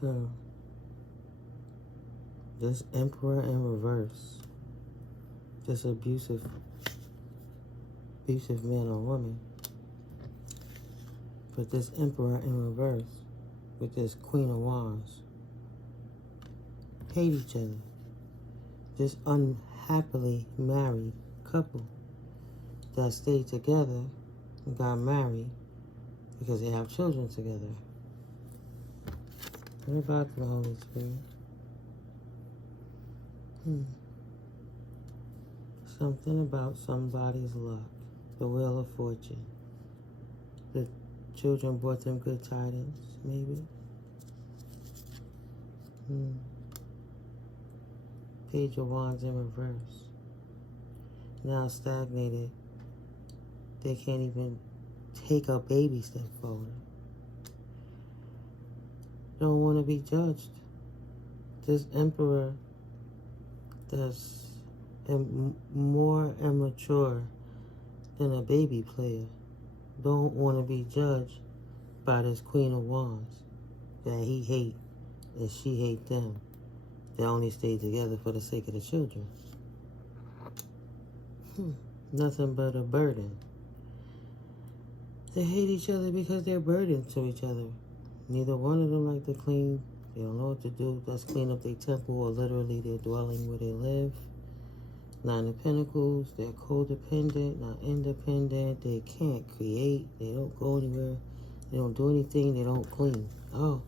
So, this Emperor in reverse, this abusive man or woman, but this Emperor in reverse with this Queen of Wands hate each other. This unhappily married couple that stayed together and got married because they have children together. What about the Holy Spirit? Something about somebody's luck. The Wheel of Fortune. The children brought them good tidings, maybe. Page of Wands in reverse. Now stagnated. They can't even take a baby step forward. Don't want to be judged. This Emperor that's more immature than a baby player don't want to be judged by this Queen of Wands that he hate and she hate them. They only stay together for the sake of the children. Nothing but a burden. They hate each other because they're burdens to each other. Neither one of them like to clean. They don't know what to do. Let's clean up their temple or literally their dwelling where they live. Nine of Pentacles. They're codependent, not independent. They can't create. They don't go anywhere. They don't do anything. They don't clean. Oh.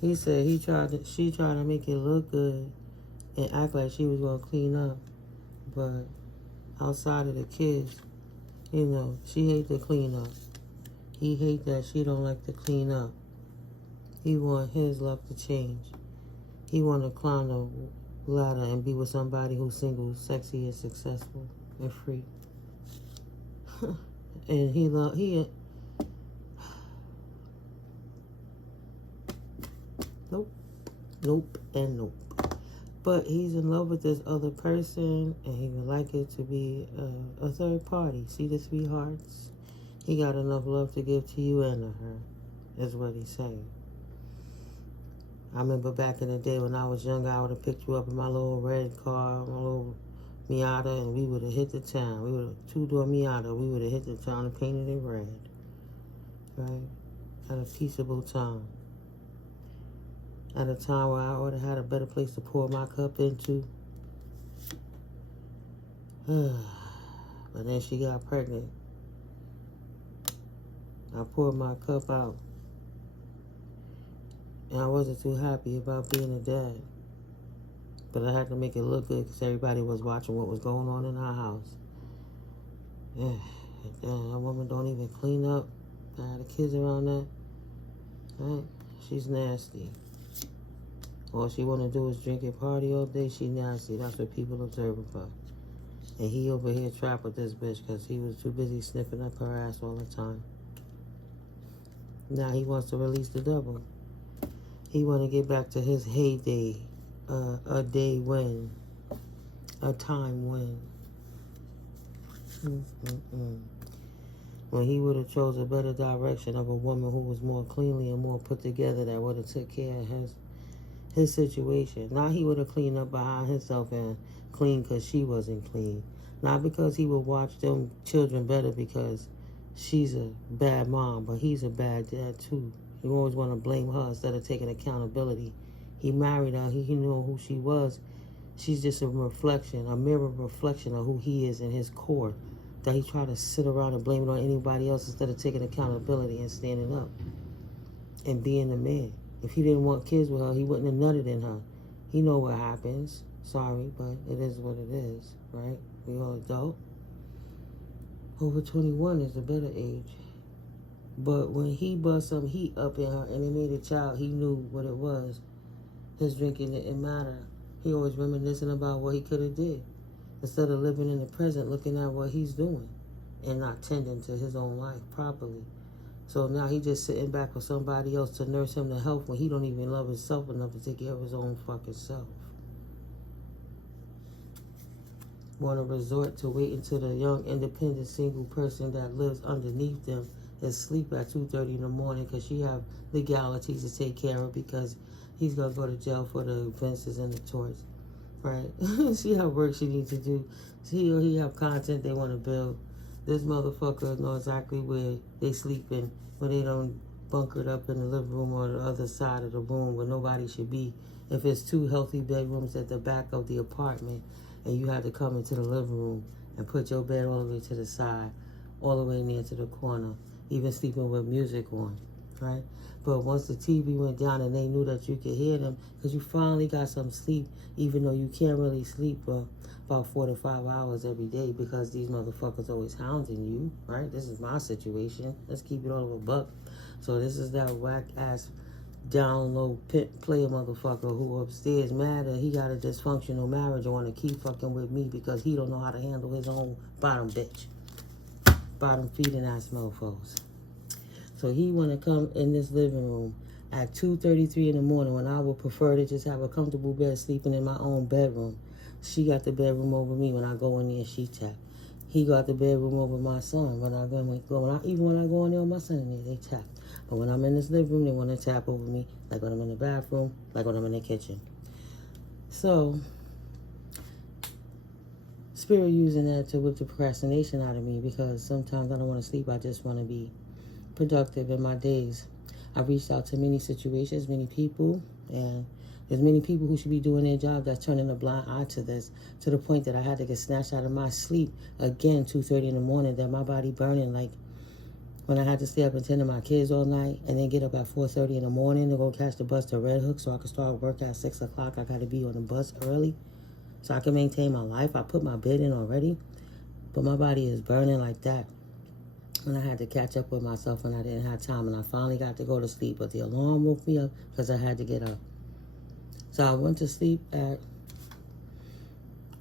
He said she tried to make it look good and act like she was going to clean up. But outside of the kids, you know, she hate to clean up. He hate that she don't like to clean up. He want his luck to change. He want to climb the ladder and be with somebody who's single, sexy, and successful, and free. And nope, and nope. But he's in love with this other person, and he would like it to be a third party. See the three hearts? He got enough love to give to you and to her, is what he's saying. I remember back in the day when I was younger, I would have picked you up in my little red car, my little Miata, and we would have hit the town. We would have two-door Miata. We would have hit the town and painted it red. Right? Had a peaceable time. At a time where I would have had a better place to pour my cup into. But then she got pregnant. I poured my cup out. And I wasn't too happy about being a dad. But I had to make it look good because everybody was watching what was going on in our house. Yeah, and that woman don't even clean up. I had the kids around that. Right? She's nasty. All she want to do is drink and party all day. She nasty. That's what people observe of her. And he over here trapped with this bitch because he was too busy sniffing up her ass all the time. Now he wants to release the devil. He want to get back to his heyday. A day when. A time when. When he would have chose a better direction of a woman who was more cleanly and more put together that would have took care of his situation. Now he would have cleaned up behind himself and clean because she wasn't clean. Not because he would watch them children better because she's a bad mom, but he's a bad dad too. You always want to blame her instead of taking accountability. He married her. He knew who she was. She's just a reflection, a mirror reflection of who he is in his core. That he tried to sit around and blame it on anybody else instead of taking accountability and standing up and being the man. If he didn't want kids with her, he wouldn't have nutted in her. He know what happens. Sorry, but it is what it is, right? We all adult. Over 21 is a better age. But when he bust some heat up in her and he made a child, he knew what it was. His drinking didn't matter. He always reminiscing about what he could have did. Instead of living in the present, looking at what he's doing and not tending to his own life properly. So now he just sitting back with somebody else to nurse him to health when he don't even love himself enough to take care of his own fucking self. Want to resort to waiting till the young, independent, single person that lives underneath them is sleep at 2:30 in the morning because she have legalities to take care of because he's going to go to jail for the offenses and the torts, right? She have work she needs to do. She or he have content they want to build. This motherfucker know exactly where they sleeping when they don't bunkered up in the living room or the other side of the room where nobody should be. If it's 2 healthy bedrooms at the back of the apartment and you have to come into the living room and put your bed all the way to the side, all the way near to the corner, even sleeping with music on, right? But once the TV went down and they knew that you could hear them, because you finally got some sleep, even though you can't really sleep for about 4 to 5 hours every day because these motherfuckers always hounding you, right? This is my situation. Let's keep it all of a buck. So this is that whack-ass down low pit player motherfucker who upstairs mad that he got a dysfunctional marriage and want to keep fucking with me because he don't know how to handle his own bottom bitch. Bottom feeding ass mofos. So he want to come in this living room at 2:33 in the morning when I would prefer to just have a comfortable bed sleeping in my own bedroom. She got the bedroom over me when I go in there, she tap. He got the bedroom over my son. Even when I go in there with my son in there, they tap. But when I'm in this living room, they want to tap over me, like when I'm in the bathroom, like when I'm in the kitchen. So, Spirit using that to whip the procrastination out of me because sometimes I don't want to sleep. I just want to be productive in my days. I've reached out to many situations, many people, and there's many people who should be doing their job that's turning a blind eye to this, to the point that I had to get snatched out of my sleep again, 2:30 in the morning, that my body burning like when I had to stay up and tend to my kids all night and then get up at 4:30 in the morning to go catch the bus to Red Hook so I could start work at 6 o'clock. I got to be on the bus early so I can maintain my life. I put my bed in already, but my body is burning like that. And I had to catch up with myself and I didn't have time. And I finally got to go to sleep, but the alarm woke me up because I had to get up. So I went to sleep at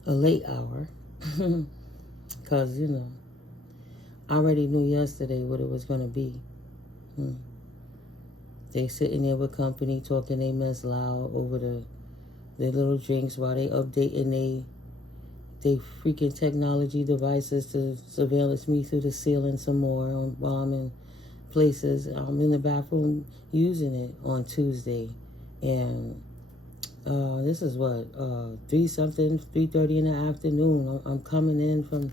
a late hour because, you know, I already knew yesterday what it was going to be. They sitting there with company talking they mess loud over their little drinks while they updating they freaking technology devices to surveillance me through the ceiling some more while I'm in places. I'm in the bathroom using it on Tuesday. And this is what, 3:30 in the afternoon. I'm coming in from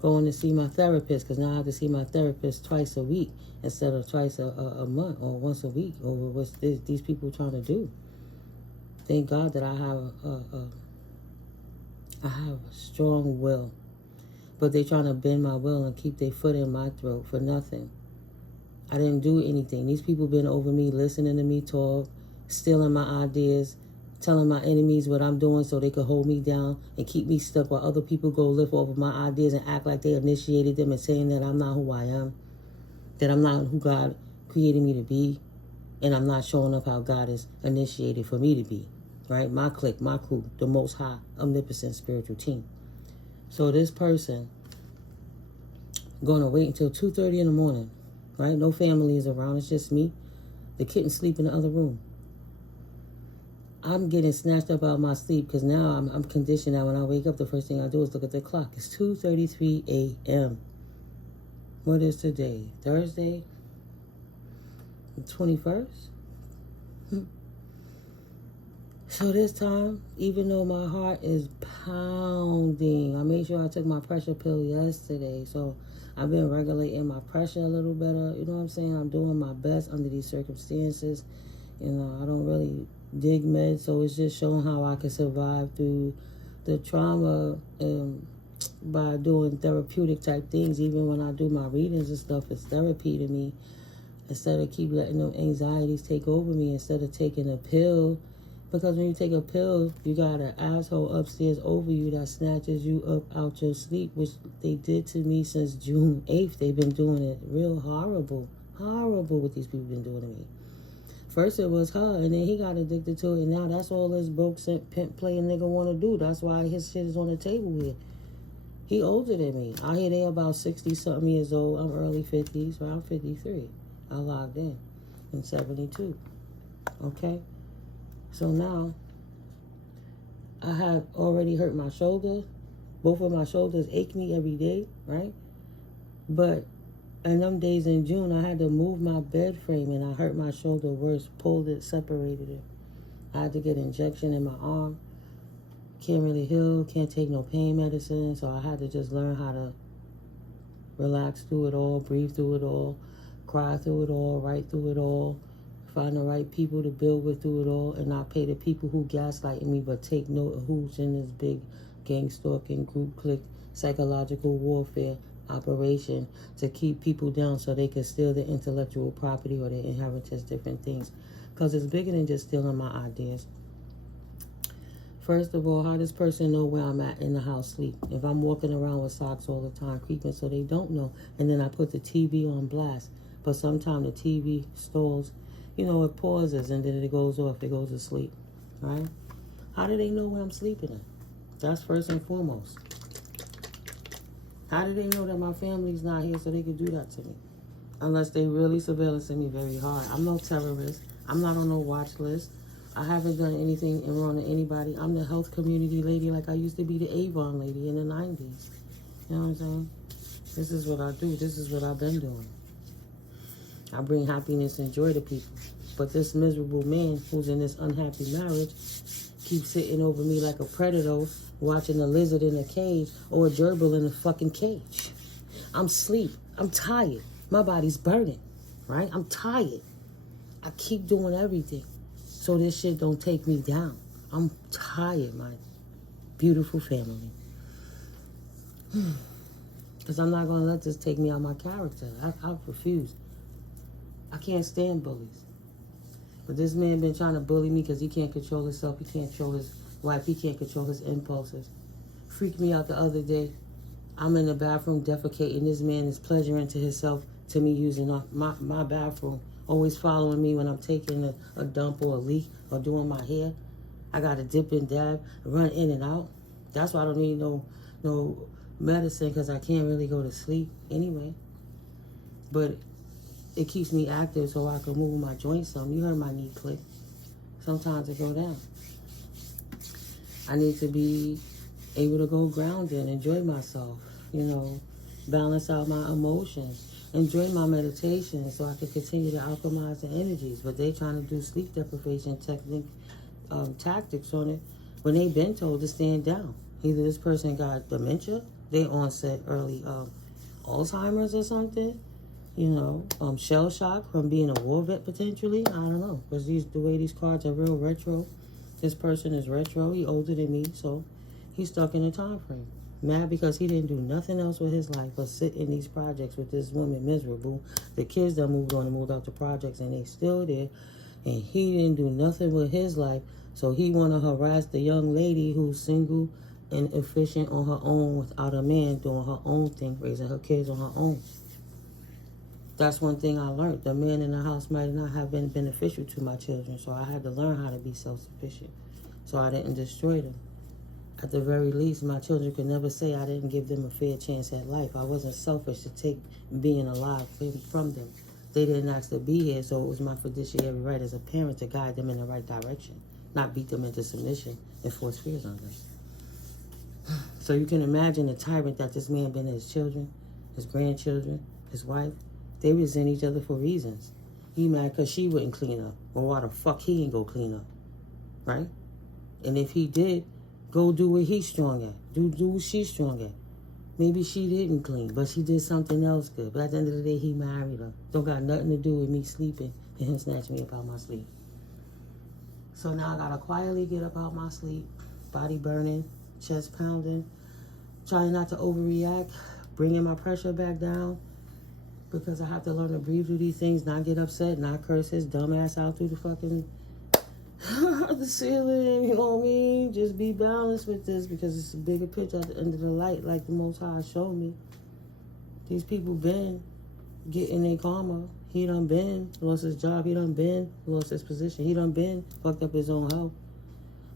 going to see my therapist because now I have to see my therapist twice a week instead of twice a month or once a week over what these people trying to do. Thank God that I have a strong will, but they trying to bend my will and keep their foot in my throat for nothing. I didn't do anything. These people been over me, listening to me talk, stealing my ideas, telling my enemies what I'm doing so they could hold me down and keep me stuck while other people go live off of my ideas and act like they initiated them and saying that I'm not who I am, that I'm not who God created me to be, and I'm not showing up how God is initiated for me to be, right? My clique, my crew, the most high, omnipotent spiritual team. So this person going to wait until 2:30 in the morning, right? No family is around. It's just me. The kitten sleep in the other room. I'm getting snatched up out of my sleep because now I'm conditioned that when I wake up, the first thing I do is look at the clock. It's 2:33 a.m. What is today? Thursday? The 21st? So this time, even though my heart is pounding, I made sure I took my pressure pill yesterday. So I've been regulating my pressure a little better. You know what I'm saying? I'm doing my best under these circumstances. You know, I don't really dig meds, so it's just showing how I can survive through the trauma by doing therapeutic type things. Even when I do my readings and stuff, it's therapy to me. Instead of keep letting them anxieties take over me, instead of taking a pill. Because when you take a pill, you got an asshole upstairs over you that snatches you up out your sleep, which they did to me since June 8th. They've been doing it real horrible what these people been doing to me. First it was her, and then he got addicted to it, and now that's all this broke pimp playing nigga want to do. That's why his shit is on the table here. He older than me. I hear they about 60-something years old. I'm early 50s, so I'm 53. I logged in 72. Okay? So now, I have already hurt my shoulder. Both of my shoulders ache me every day, right? But And them days in June, I had to move my bed frame and I hurt my shoulder worse, pulled it, separated it. I had to get an injection in my arm. Can't really heal, can't take no pain medicine, so I had to just learn how to relax through it all, breathe through it all, cry through it all, write through it all, find the right people to build with through it all, and not pay the people who gaslighting me, but take note of who's in this big gang stalking, group clique, psychological warfare operation to keep people down so they can steal their intellectual property or their inheritance, different things. Because it's bigger than just stealing my ideas. First of all, how does person know where I'm at in the house sleep? If I'm walking around with socks all the time, creeping, so they don't know. And then I put the TV on blast. But sometimes the TV stalls, you know, it pauses and then it goes off, it goes to sleep, right? How do they know where I'm sleeping at? That's first and foremost. How do they know that my family's not here so they can do that to me? Unless they really surveillance me very hard. I'm no terrorist. I'm not on no watch list. I haven't done anything wrong to anybody. I'm the health community lady like I used to be the Avon lady in the 90s. You know what I'm saying? This is what I do. This is what I've been doing. I bring happiness and joy to people. But this miserable man who's in this unhappy marriage keeps sitting over me like a predator, watching a lizard in a cage or a gerbil in a fucking cage. I'm asleep. I'm tired. My body's burning, right? I'm tired. I keep doing everything so this shit don't take me down. I'm tired, my beautiful family. Because I'm not going to let this take me out of my character. I refuse. I can't stand bullies. But this man been trying to bully me because he can't control himself. He can't control his wife. He can't control his impulses. Freaked me out the other day. I'm in the bathroom defecating. This man is pleasuring to himself to me using my bathroom. Always following me when I'm taking a dump or a leak or doing my hair. I got to dip and dab, run in and out. That's why I don't need no medicine because I can't really go to sleep anyway. But it keeps me active so I can move my joints some. You heard my knee click. Sometimes it go down. I need to be able to go grounded, enjoy myself, you know, balance out my emotions. Enjoy my meditation so I can continue to alchemize the energies. But they trying to do sleep deprivation tactics on it when they been told to stand down. Either this person got dementia, they onset early Alzheimer's or something, you know, shell shock from being a war vet potentially. I don't know, because the way these cards are real retro. This person is retro. He older than me, so he's stuck in a time frame. Mad because he didn't do nothing else with his life but sit in these projects with this woman miserable. The kids that moved on and moved out to projects and they still there. And he didn't do nothing with his life. So he want to harass the young lady who's single and efficient on her own without a man, doing her own thing, raising her kids on her own. That's one thing I learned. The man in the house might not have been beneficial to my children. So I had to learn how to be self-sufficient. So I didn't destroy them. At the very least, my children could never say I didn't give them a fair chance at life. I wasn't selfish to take being alive from them. They didn't ask to be here, so it was my fiduciary right as a parent to guide them in the right direction, not beat them into submission and force fears on them. So you can imagine the tyrant that this man been to his children, his grandchildren, his wife. They resent each other for reasons. He mad because she wouldn't clean up. Well, why the fuck he ain't go clean up, right? And if he did, go do what he's strong at. Do what she's strong at. Maybe she didn't clean, but she did something else good. But at the end of the day, he married her. Don't got nothing to do with me sleeping and him snatching me up out my sleep. So now I gotta quietly get up out my sleep, body burning, chest pounding, trying not to overreact, bringing my pressure back down because I have to learn to breathe through these things, not get upset, not curse his dumb ass out through the fucking the ceiling, you know what I mean? Just be balanced with this because it's a bigger picture at the end of the light, like the Most High showed me. These people been getting their karma. He done been, lost his job. He done been, lost his position. He done been, fucked up his own health.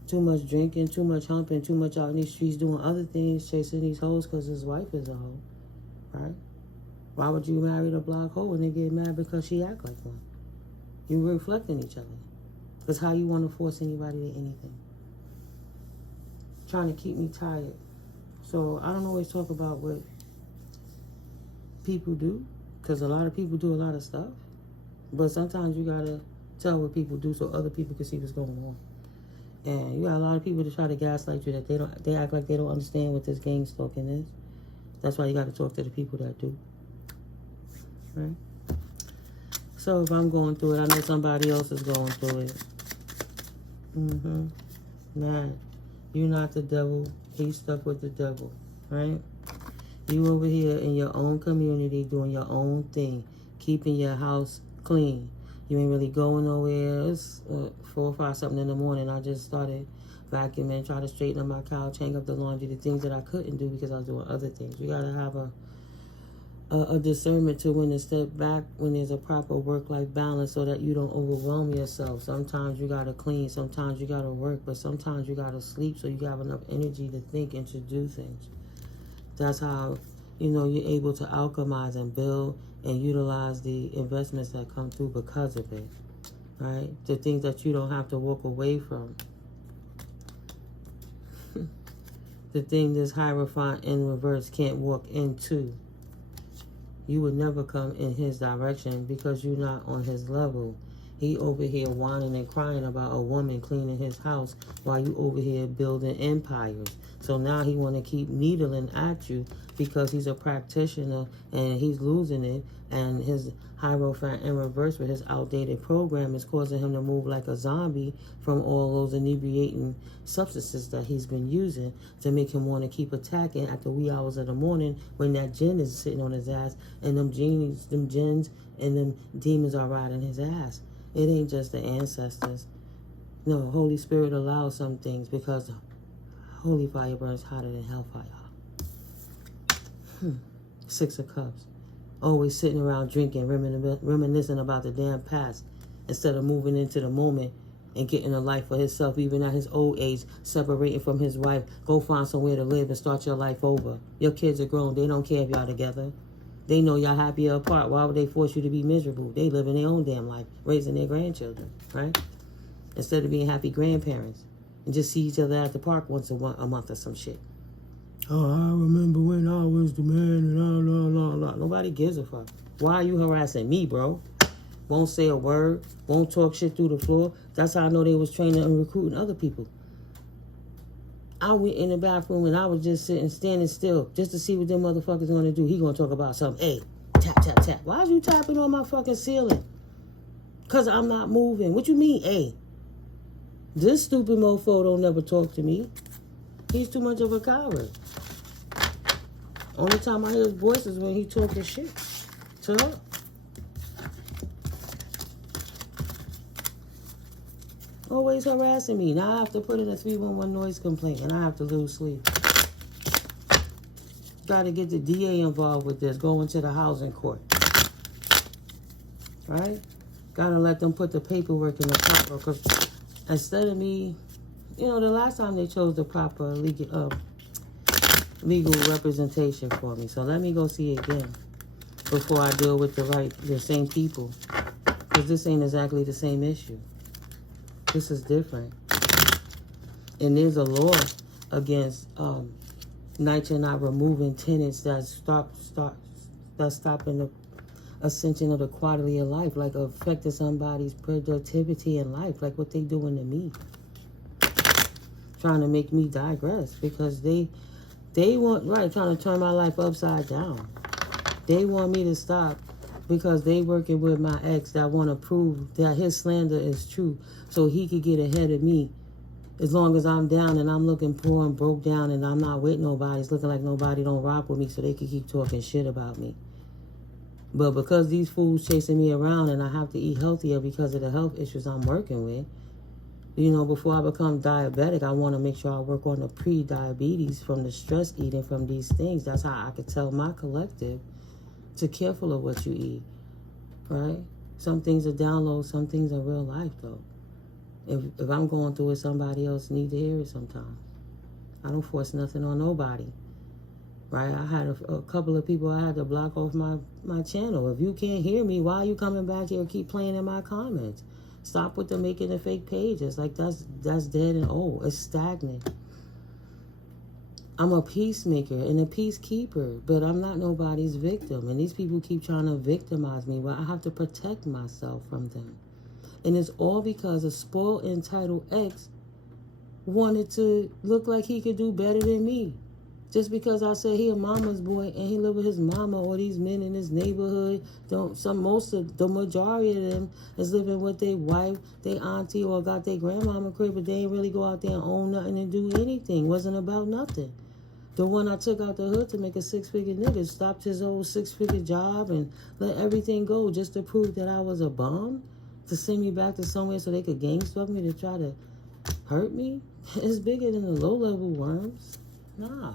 Too much drinking, too much humping, too much out in these streets doing other things, chasing these hoes because his wife is a hoe, right? Why would you marry the black hoe and then get mad because she act like one? You reflecting each other. Because how you want to force anybody to anything? Trying to keep me tired. So I don't always talk about what people do. Because a lot of people do a lot of stuff. But sometimes you got to tell what people do so other people can see what's going on. And you got a lot of people to try to gaslight you that they act like they don't understand what this gang stalking is. That's why you got to talk to the people that do. Right? So if I'm going through it, I know somebody else is going through it. Nah, you're not the devil. He's stuck with the devil. Right? You over here in your own community doing your own thing. Keeping your house clean. You ain't really going nowhere. It's 4 or 5 something in the morning. I just started vacuuming, try to straighten up my couch, hang up the laundry, the things that I couldn't do because I was doing other things. You gotta have a discernment to when to step back when there's a proper work-life balance so that you don't overwhelm yourself. Sometimes you gotta clean, sometimes you gotta work, but sometimes you gotta sleep so you have enough energy to think and to do things. That's how, you're able to alchemize and build and utilize the investments that come through because of it, right? The things that you don't have to walk away from. The thing this Hierophant in reverse can't walk into. You would never come in his direction because you're not on his level. He over here whining and crying about a woman cleaning his house while you over here building empires. So now he want to keep needling at you because he's a practitioner and he's losing it. And his Hierophant in reverse with his outdated program is causing him to move like a zombie from all those inebriating substances that he's been using to make him want to keep attacking at the wee hours of the morning when that jinn is sitting on his ass and them jinns and them demons are riding his ass. It ain't just the ancestors. No, Holy Spirit allows some things because holy fire burns hotter than hellfire. 6 of Cups. Always sitting around drinking, reminiscing about the damn past instead of moving into the moment and getting a life for himself, even at his old age, separating from his wife. Go find somewhere to live and start your life over. Your kids are grown. They don't care if y'all together. They know y'all happier apart. Why would they force you to be miserable? They live in their own damn life, raising their grandchildren, right? Instead of being happy grandparents and just see each other at the park once a month or some shit. Oh, I remember when I was the man and Nobody gives a fuck. Why are you harassing me, bro? Won't say a word, won't talk shit through the floor. That's how I know they was training and recruiting other people. I went in the bathroom and I was just standing still just to see what them motherfuckers gonna do. He gonna talk about something. Hey, tap, tap, tap. Why is you tapping on my fucking ceiling? Because I'm not moving. What you mean, hey? This stupid mofo don't never talk to me. He's too much of a coward. Only time I hear his voice is when he talking shit to her. Always harassing me. Now I have to put in a 311 noise complaint and I have to lose sleep. Got to get the DA involved with this, going to the housing court. Right? Got to let them put the paperwork in the proper, because instead of me, the last time they chose the proper legal representation for me. So let me go see it again before I deal with the same people. Because this ain't exactly the same issue. This is different. And there's a law against NYCHA not removing tenants that's stopping the ascension of the quality of life, like affecting somebody's productivity in life, like what they doing to me. Trying to make me digress because they want, trying to turn my life upside down. They want me to stop because they working with my ex that want to prove that his slander is true so he could get ahead of me. As long as I'm down and I'm looking poor and broke down and I'm not with nobody, it's looking like nobody don't rock with me so they can keep talking shit about me. But because these fools chasing me around and I have to eat healthier because of the health issues I'm working with, before I become diabetic, I want to make sure I work on the pre-diabetes from the stress eating from these things. That's how I could tell my collective to careful of what you eat, right? Some things are download, some things are real life, though. If I'm going through it, somebody else need to hear it sometimes. I don't force nothing on nobody, right? I had a couple of people I had to block off my channel. If you can't hear me, why are you coming back here and keep playing in my comments? Stop with the making the fake pages. Like, that's dead and old. It's stagnant. I'm a peacemaker and a peacekeeper, but I'm not nobody's victim. And these people keep trying to victimize me. Well, I have to protect myself from them. And it's all because a spoiled, entitled ex wanted to look like he could do better than me. Just because I said he a mama's boy and he live with his mama, or these men in his neighborhood, the majority of them is living with their wife, their auntie, or got their grandmama crib, but they ain't really go out there and own nothing and do anything. Wasn't about nothing. The one I took out the hood to make a 6-figure nigga stopped his old 6-figure job and let everything go just to prove that I was a bum, to send me back to somewhere so they could gangster me to try to hurt me. It's bigger than the low-level worms. Nah.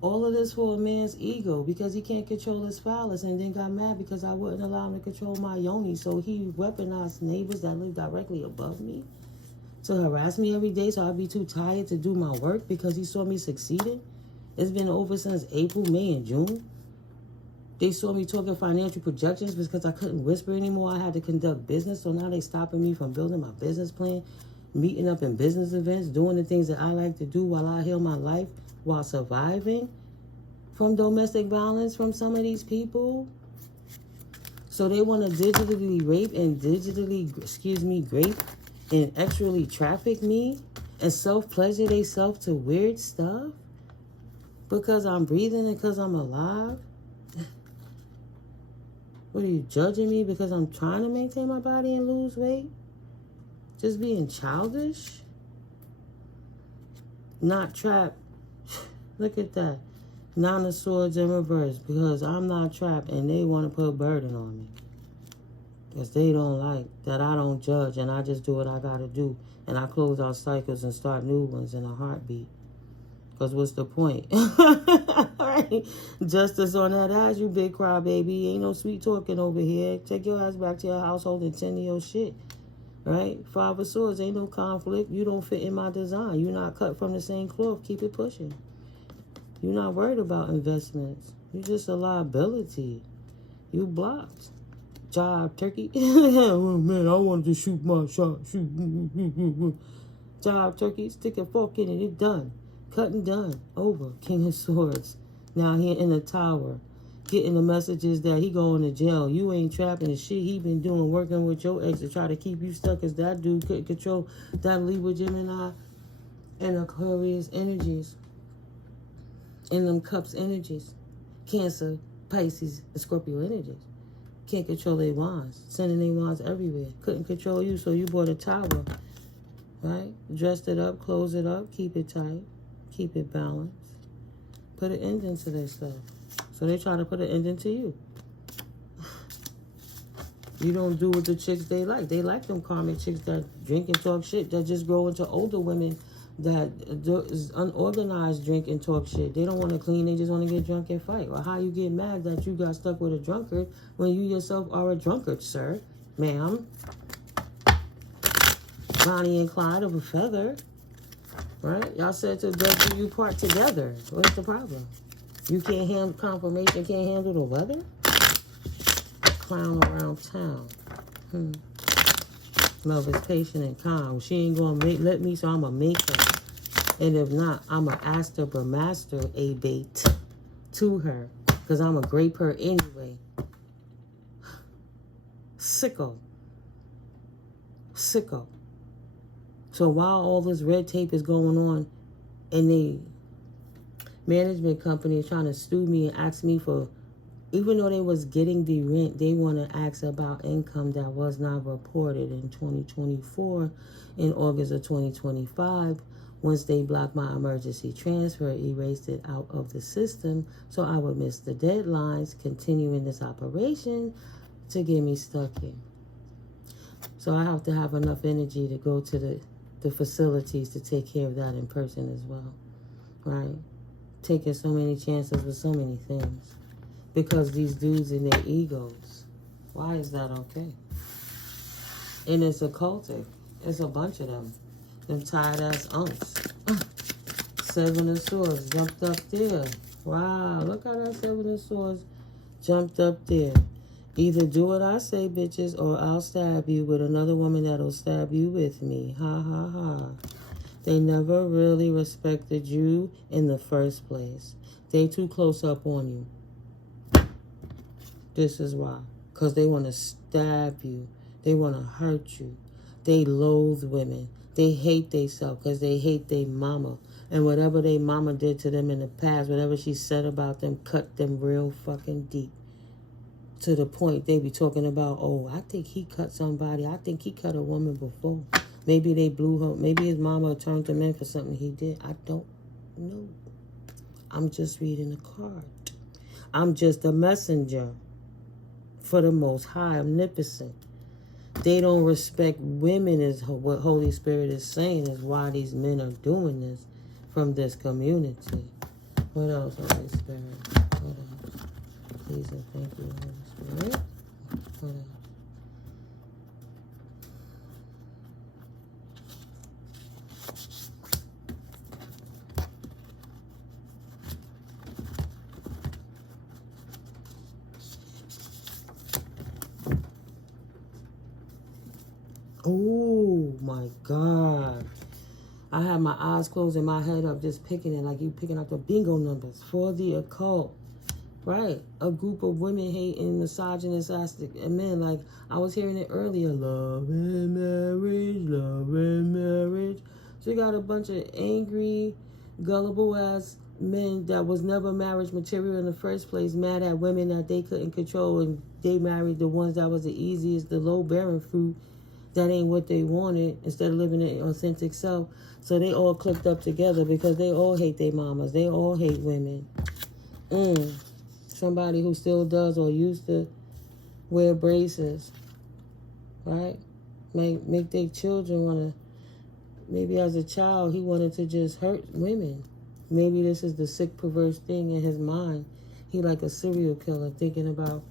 All of this for a man's ego because he can't control his phallus, and then got mad because I wouldn't allow him to control my yoni. So he weaponized neighbors that live directly above me to harass me every day so I'd be too tired to do my work because he saw me succeeding. It's been over since April, May, and June. They saw me talking financial projections because I couldn't whisper anymore. I had to conduct business, so now they stopping me from building my business plan, meeting up in business events, doing the things that I like to do while I heal my life, while surviving from domestic violence from some of these people. So they want to digitally rape and grape and actually traffic me and self-pleasure themselves to weird stuff because I'm breathing and because I'm alive. What are you, judging me because I'm trying to maintain my body and lose weight? Just being childish? Not trapped. Look at that. 9 of Swords in reverse because I'm not trapped and they want to put a burden on me. Because they don't like that I don't judge and I just do what I got to do. And I close out cycles and start new ones in a heartbeat. Because what's the point? Right? Justice on that ass, you big crybaby. Ain't no sweet talking over here. Take your ass back to your household and tend to your shit. Right? 5 of Swords, ain't no conflict. You don't fit in my design. You're not cut from the same cloth. Keep it pushing. You're not worried about investments. You're just a liability. You blocked. Job, turkey. Oh, man, I wanted to shoot my shot. Shoot. Job, turkey. Stick a fork in it. It's done. Cut and done. Over. King of Swords. Now he in the tower. Getting the messages that he going to jail. You ain't trapping the shit he been doing, working with your ex to try to keep you stuck, because that dude couldn't control that Libra, Gemini, and Aquarius energies. And them Cups energies. Cancer, Pisces, and Scorpio energies. Can't control their wands. Sending their wands everywhere. Couldn't control you, so you bought a tower. Right? Dressed it up, close it up, keep it tight. Keep it balanced. Put an ending to their stuff. So they try to put an ending to you. You don't do what the chicks they like. They like them karmic chicks that drink and talk shit, that just grow into older women that is unorganized, drink and talk shit. They don't want to clean, they just want to get drunk and fight. Or how you get mad that you got stuck with a drunkard when you yourself are a drunkard, sir, ma'am. Bonnie and Clyde of a feather. Right? Y'all said to death do you part together. What's the problem? You can't handle confirmation, can't handle the weather? Clown around town. Love is patient and calm. She ain't gonna let me, so I'm gonna make her. And if not, I'm gonna ask her to master a bait to her. Because I'm gonna grape her anyway. Sicko. Sicko. So while all this red tape is going on and the management company is trying to sue me and ask me for, even though they was getting the rent, they want to ask about income that was not reported in 2024, in August of 2025. Once they blocked my emergency transfer, erased it out of the system, so I would miss the deadlines, continuing this operation to get me stuck here. So I have to have enough energy to go to the facilities to take care of that in person as well, right? Taking so many chances with so many things. Because these dudes in their egos. Why is that okay? And it's occultic. It's a bunch of them. Them tired-ass unks. 7 of Swords jumped up there. Wow, look how that 7 of Swords jumped up there. Either do what I say, bitches, or I'll stab you with another woman that'll stab you with me. Ha, ha, ha. They never really respected you in the first place. They too close up on you. This is why. Because they want to stab you. They want to hurt you. They loathe women. They hate themselves because they hate their mama. And whatever their mama did to them in the past, whatever she said about them, cut them real fucking deep. To the point they be talking about, oh, I think he cut somebody. I think he cut a woman before. Maybe they blew her. Maybe his mama turned him in for something he did. I don't know. I'm just reading a card. I'm just a messenger for the Most High, Omnipotent. They don't respect women is what Holy Spirit is saying is why these men are doing this from this community. What else, Holy Spirit? What else? Please and thank you, Holy Spirit. What else? Oh my God. I have my eyes closed and my head up just picking it like you picking up the bingo numbers for the occult. Right. A group of women hating, misogynistic and men. Like I was hearing it earlier. Love and marriage, love and marriage. So you got a bunch of angry, gullible ass men that was never marriage material in the first place, mad at women that they couldn't control, and they married the ones that was the easiest, the low bearing fruit. That ain't what they wanted, instead of living their authentic self. So they all clicked up together because they all hate their mamas. They all hate women. Somebody who still does or used to wear braces, right? Make their children want to, maybe as a child, he wanted to just hurt women. Maybe this is the sick, perverse thing in his mind. He like a serial killer thinking about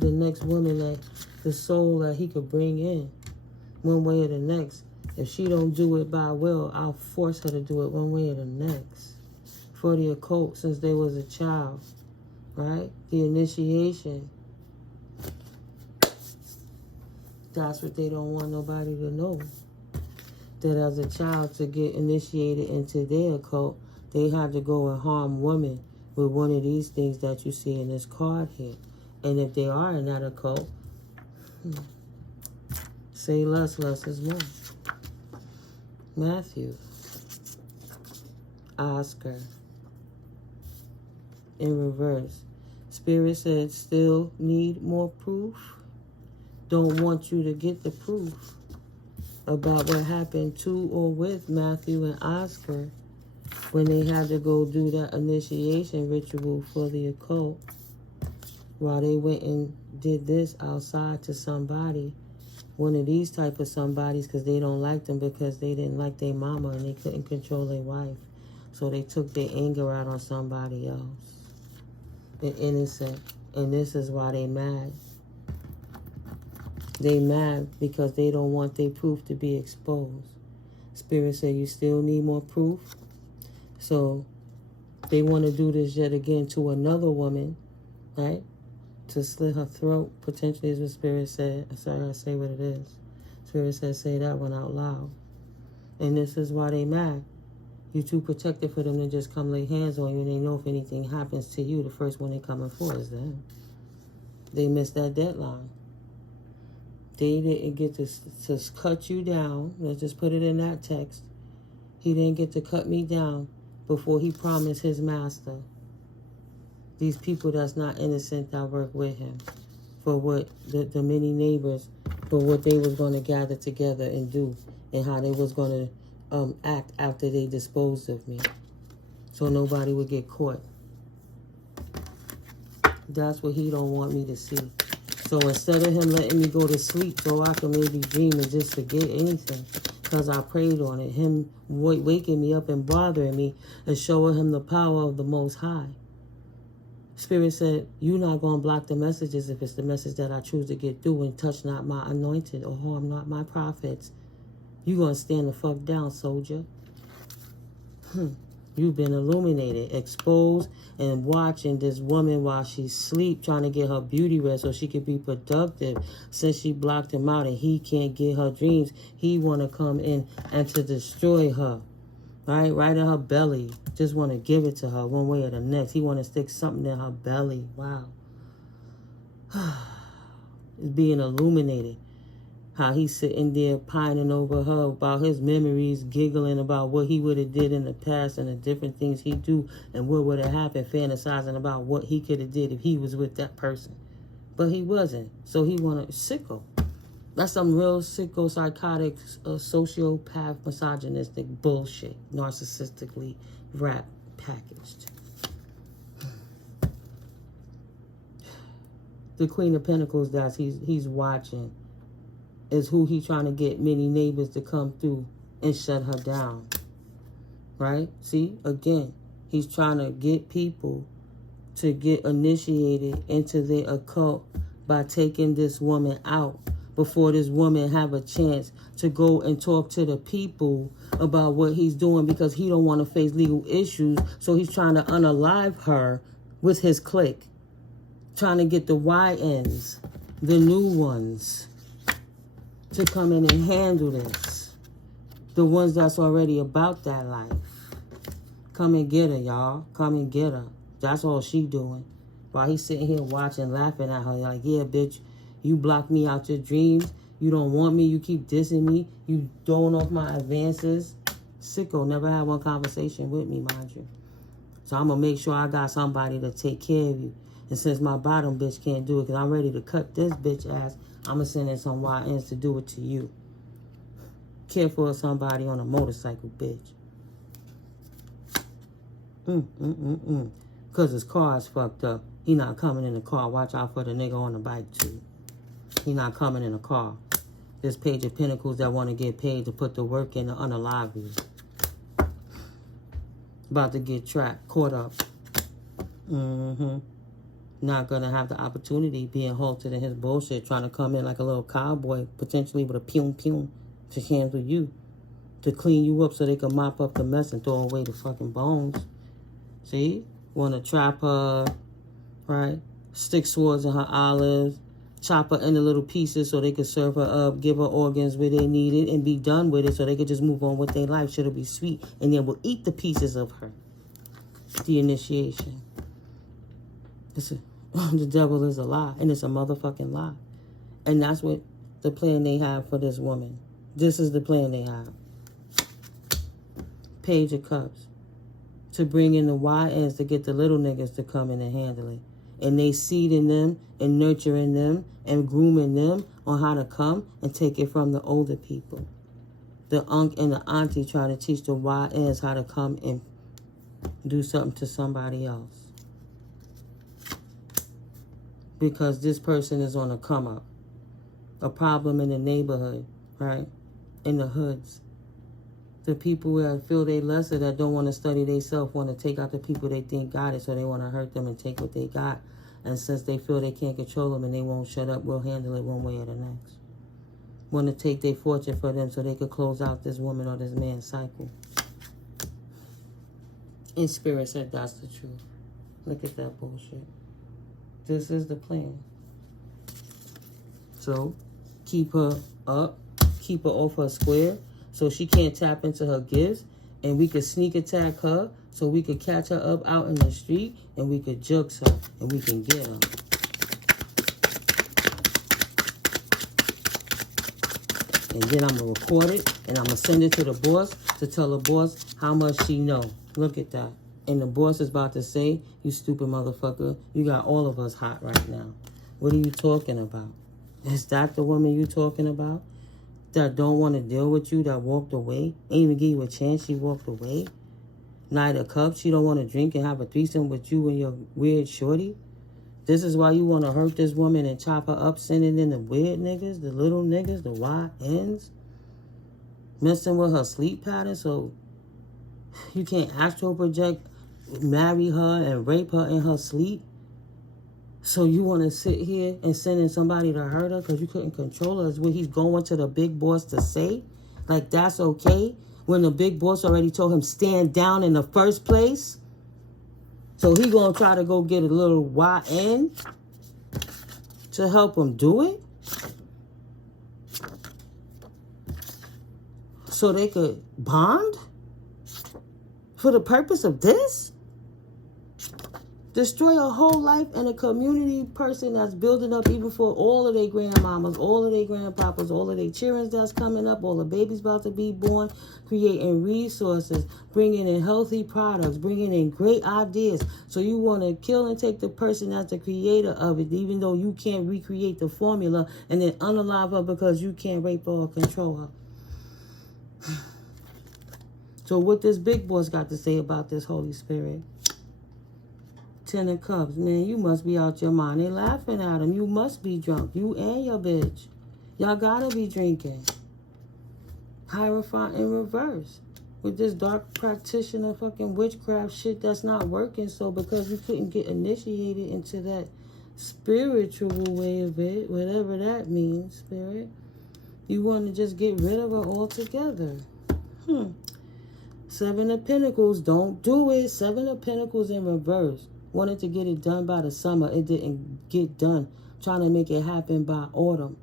the next woman, that the soul that he could bring in. One way or the next. If she don't do it by will, I'll force her to do it one way or the next. For the occult, since they was a child, right? The initiation. That's what they don't want nobody to know. That as a child, to get initiated into their occult, they had to go and harm women with one of these things that you see in this card here. And if they are in that occult, say less, less is more. Matthew. Oscar. In reverse. Spirit said, still need more proof. Don't want you to get the proof about what happened to or with Matthew and Oscar when they had to go do that initiation ritual for the occult. While they went and did this outside to somebody, one of these type of somebodies, because they don't like them because they didn't like their mama and they couldn't control their wife. So they took their anger out on somebody else. The innocent. And this is why they mad. They mad because they don't want their proof to be exposed. Spirit said you still need more proof. So they want to do this yet again to another woman, right? To slit her throat, potentially, is what Spirit said. Sorry, I say what it is. Spirit said, say that one out loud. And this is why they mad. You too protected for them to just come lay hands on you, and they know if anything happens to you, the first one they coming for is them. They missed that deadline. They didn't get to cut you down. Let's just put it in that text. He didn't get to cut me down before he promised his master. These people that's not innocent that work with him, for what the many neighbors, for what they was going to gather together and do, and how they was going to act after they disposed of me, so nobody would get caught. That's what he don't want me to see. So instead of him letting me go to sleep so I can maybe dream and just forget anything, because I prayed on it, him waking me up and bothering me and showing him the power of the Most High. Spirit said, you're not going to block the messages if it's the message that I choose to get through, and touch not my anointed or harm not my prophets. You're going to stand the fuck down, soldier. You've been illuminated, exposed, and watching this woman while she sleep, trying to get her beauty rest so she could be productive. Since she blocked him out and he can't get her dreams, he want to come in and to destroy her Right in her belly. Just want to give it to her one way or the next. He want to stick something in her belly. Wow. It's being illuminated. How he's sitting there pining over her about his memories, giggling about what he would have did in the past and the different things he do and what would have happened, fantasizing about what he could have did if he was with that person. But he wasn't. So he wanted sicko. That's some real sicko, psychotic, sociopath, misogynistic bullshit, narcissistically wrapped, packaged. The Queen of Pentacles that he's watching is who he trying to get many neighbors to come through and shut her down. Right? See, again, he's trying to get people to get initiated into the occult by taking this woman out before this woman have a chance to go and talk to the people about what he's doing, because he don't want to face legal issues. So he's trying to unalive her with his clique. Trying to get the YNs, the new ones, to come in and handle this. The ones that's already about that life. Come and get her, y'all. Come and get her. That's all she doing. While he's sitting here watching, laughing at her, like, yeah, bitch, you blocked me out your dreams. You don't want me. You keep dissing me. You throwing off my advances. Sicko, never had one conversation with me, mind you. So I'm going to make sure I got somebody to take care of you. And since my bottom bitch can't do it, because I'm ready to cut this bitch ass, I'm going to send in some YNs to do it to you. Care for somebody on a motorcycle, bitch. Because his car is fucked up. He not coming in the car. Watch out for the nigga on the bike, too. He not coming in the car. This Page of Pentacles that want to get paid to put the work in to unalive you. About to get trapped, caught up. Not going to have the opportunity, being halted in his bullshit, trying to come in like a little cowboy, potentially with a pew to handle you, to clean you up so they can mop up the mess and throw away the fucking bones. See? Want to trap her, right? Stick swords in her olives, chop her into little pieces so they could serve her up, give her organs where they need it, and be done with it so they could just move on with their life. Should it be sweet? And then we'll eat the pieces of her. The initiation. The devil is a lie, and it's a motherfucking lie. And that's what the plan they have for this woman. This is the plan they have. Page of Cups. To bring in the YNs to get the little niggas to come in and handle it. And they seeding them and nurturing them and grooming them on how to come and take it from the older people. The unc and the auntie trying to teach the YNs how to come and do something to somebody else. Because this person is on a come up. A problem in the neighborhood, right? In the hoods. The people that feel they lesser, that don't want to study themselves, want to take out the people they think got it, so they want to hurt them and take what they got. And since they feel they can't control them and they won't shut up, we'll handle it one way or the next. Want to take their fortune for them so they could close out this woman or this man's cycle. And Spirit said that's the truth. Look at that bullshit. This is the plan. So, keep her up. Keep her off her square so she can't tap into her gifts. And we could sneak attack her so we could catch her up out in the street and we could jukes her and we can get her. And then I'm going to record it and I'm going to send it to the boss to tell the boss how much she know. Look at that. And the boss is about to say, you stupid motherfucker, you got all of us hot right now. What are you talking about? Is that the woman you talking about? That don't want to deal with you, that walked away? Ain't even give you a chance, she walked away? Knight of Cups, she don't want to drink and have a threesome with you and your weird shorty? This is why you want to hurt this woman and chop her up, sending in the weird niggas, the little niggas, the YNs? Messing with her sleep pattern so you can't astral project, marry her and rape her in her sleep? So you want to sit here and send in somebody to hurt her because you couldn't control her? Is what he's going to the big boss to say? Like that's okay? When the big boss already told him stand down in the first place? So he gonna try to go get a little YN to help him do it? So they could bond? For the purpose of this? Destroy a whole life and a community person that's building up even for all of their grandmamas, all of their grandpapas, all of their children that's coming up, all the babies about to be born, creating resources, bringing in healthy products, bringing in great ideas. So you want to kill and take the person that's the creator of it, even though you can't recreate the formula, and then unalive her because you can't rape her or control her. So what this big boss got to say about this Holy Spirit? 10 of Cups. Man, you must be out your mind. They laughing at him. You must be drunk. You and your bitch. Y'all gotta be drinking. Hierophant in reverse. With this dark practitioner fucking witchcraft shit that's not working. So because you couldn't get initiated into that spiritual way of it, whatever that means, spirit, you want to just get rid of her altogether. 7 of Pentacles. Don't do it. 7 of Pentacles in reverse. Wanted to get it done by the summer. It didn't get done. Trying to make it happen by autumn.